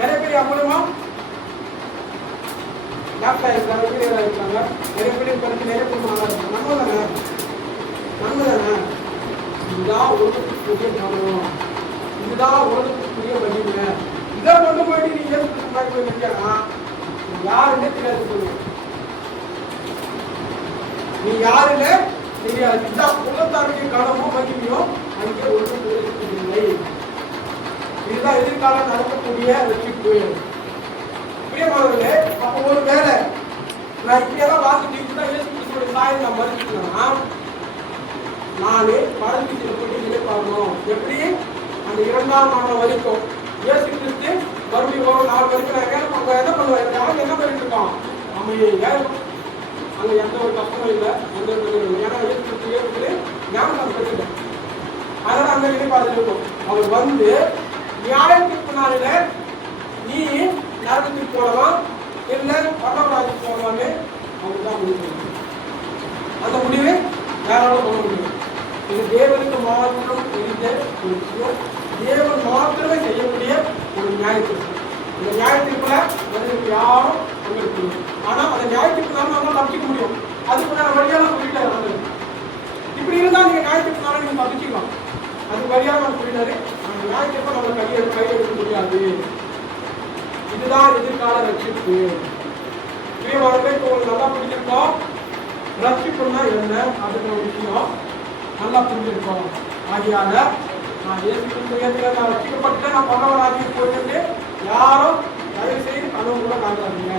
நிறைய பேர் என் மூலமா டாக்டர் இருக்காங்க, இன்ஜினியராக இருக்காங்க, நிறைய பேர் படித்து நிறைய பேர் நல்லா இருக்காங்க. நம்ம தானே. இதுதான் உலகத்துக்குரிய கவனம், இதுதான் உலகத்துக்குரிய மகிமை. இதை கொண்டு போயிட்டு நீங்க போய் நிற்கா யாருன்னே தெரியாது சொல்லுங்க. நீ யாருன்னு தெரியாது. இதுதான் உலகத்தாருடைய கவனமும் மகிமையும் அங்கே ஒன்றும். இதுதான் எதிர்காலம் நடக்கக்கூடிய ரட்சிப்பு. பிரியமானவர்களே, அப்போ ஒரு வேலை நான் இப்படியெல்லாம் வாசிட்டு தான் இயேசு கிறிஸ்துவோட சாயை நான் மறுத்துட்டேன்னா நானே பரதீசை போட்டு நிலைப்பாகணும். எப்படி? அந்த 2ஆம் நாள் வரைக்கும் இயேசு கிறிஸ்து மறுபடியும் ஒரு நாள் வரைக்கும் அங்கே என்ன பண்ணுவாங்க? அவங்க என்ன பண்ணிட்டு இருக்கோம்? அமைதியா அங்கே எந்த ஒரு கஷ்டமும் இல்லை, எந்த ஒரு ஏன்னா இயேசு கிறிஸ்து ஏற்று ஞாபகம் பெற்றுட்டேன். அதனால அங்கே நிலைப்பாடு இருக்கும். அவர் வந்து நியாயத்திற்கு நாளில நீ நரகத்துக்கு போடலாம், இல்லை பரலோகத்துக்கு போடலான்னு அவங்க தான் முடிவு. அந்த முடிவு யாராலும் சொல்ல முடியும். இது தேவனுக்கு மாத்திரம் தெரிந்த ஒரு விஷயம், தேவன் மாத்திரமே செய்யக்கூடிய ஒரு நியாயத்திற்கு. இந்த நியாயத்திற்குள்ள மனிதனுக்கு யாரும் பங்கெடுக்க முடியும். ஆனால் அந்த நியாயத்திற்கு நம்மளால தப்பிக்க முடியும். அதுக்கு நான் வழியால சொல்லிட்டேன். இப்படி இருந்தால் நீங்க நியாயத்திற்கு நீங்க தப்பிச்சுக்கலாம். அது வழியாக நான் சொல்லிட்டேன். சொல்லிட்டாரு, நம்ம ஞாயிற்றுக்கிழமை நம்ம கையில் எடுக்க முடியாது. இதுதான் எதிர்கால ரட்சிப்பு. பிரியமானவர்களே, இப்போ உங்களுக்கு நல்லா புரிஞ்சிருக்கோம். ரட்சிப்புன்னா என்ன அப்படிங்கிற ஒரு விஷயம் நல்லா புரிஞ்சிருக்கோம். ஆகியால நான் இயேசு கிறிஸ்துவில நான் ரட்சிக்கப்பட்டு நான் பரவலாகி போயிட்டு யாரும் தயவு செய்து கனவு கூட காண்றாங்க.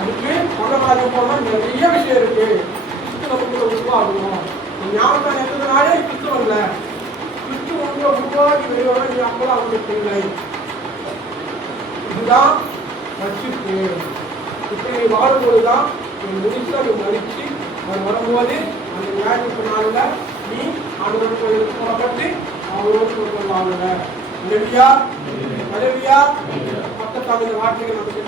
அதுக்கு பரவலாகி போனா நிறைய விஷயம் இருக்கு. கிறிஸ்து நமக்குள்ள உருவாகணும். ஞாபகம் எடுத்ததுனாலே கிறிஸ்து வரல. கிறிஸ்து உங்களை உருவாகி வெளியோட நீ அப்பதான் அவங்களுக்கு இல்லை. இதுதான் ரட்சிப்பு. இப்படி நீ வாழும்போதுதான் முடிச்சு அதை மறிச்சு அவர் வரும்போது அந்த ஞாயிற்று நாளில் நீ ஆண்டவர் கோயிலுக்கு புறப்பட்டு அவரோடு வாழுங்க. பக்கத்தால் இந்த வார்த்தைகள் நமக்கு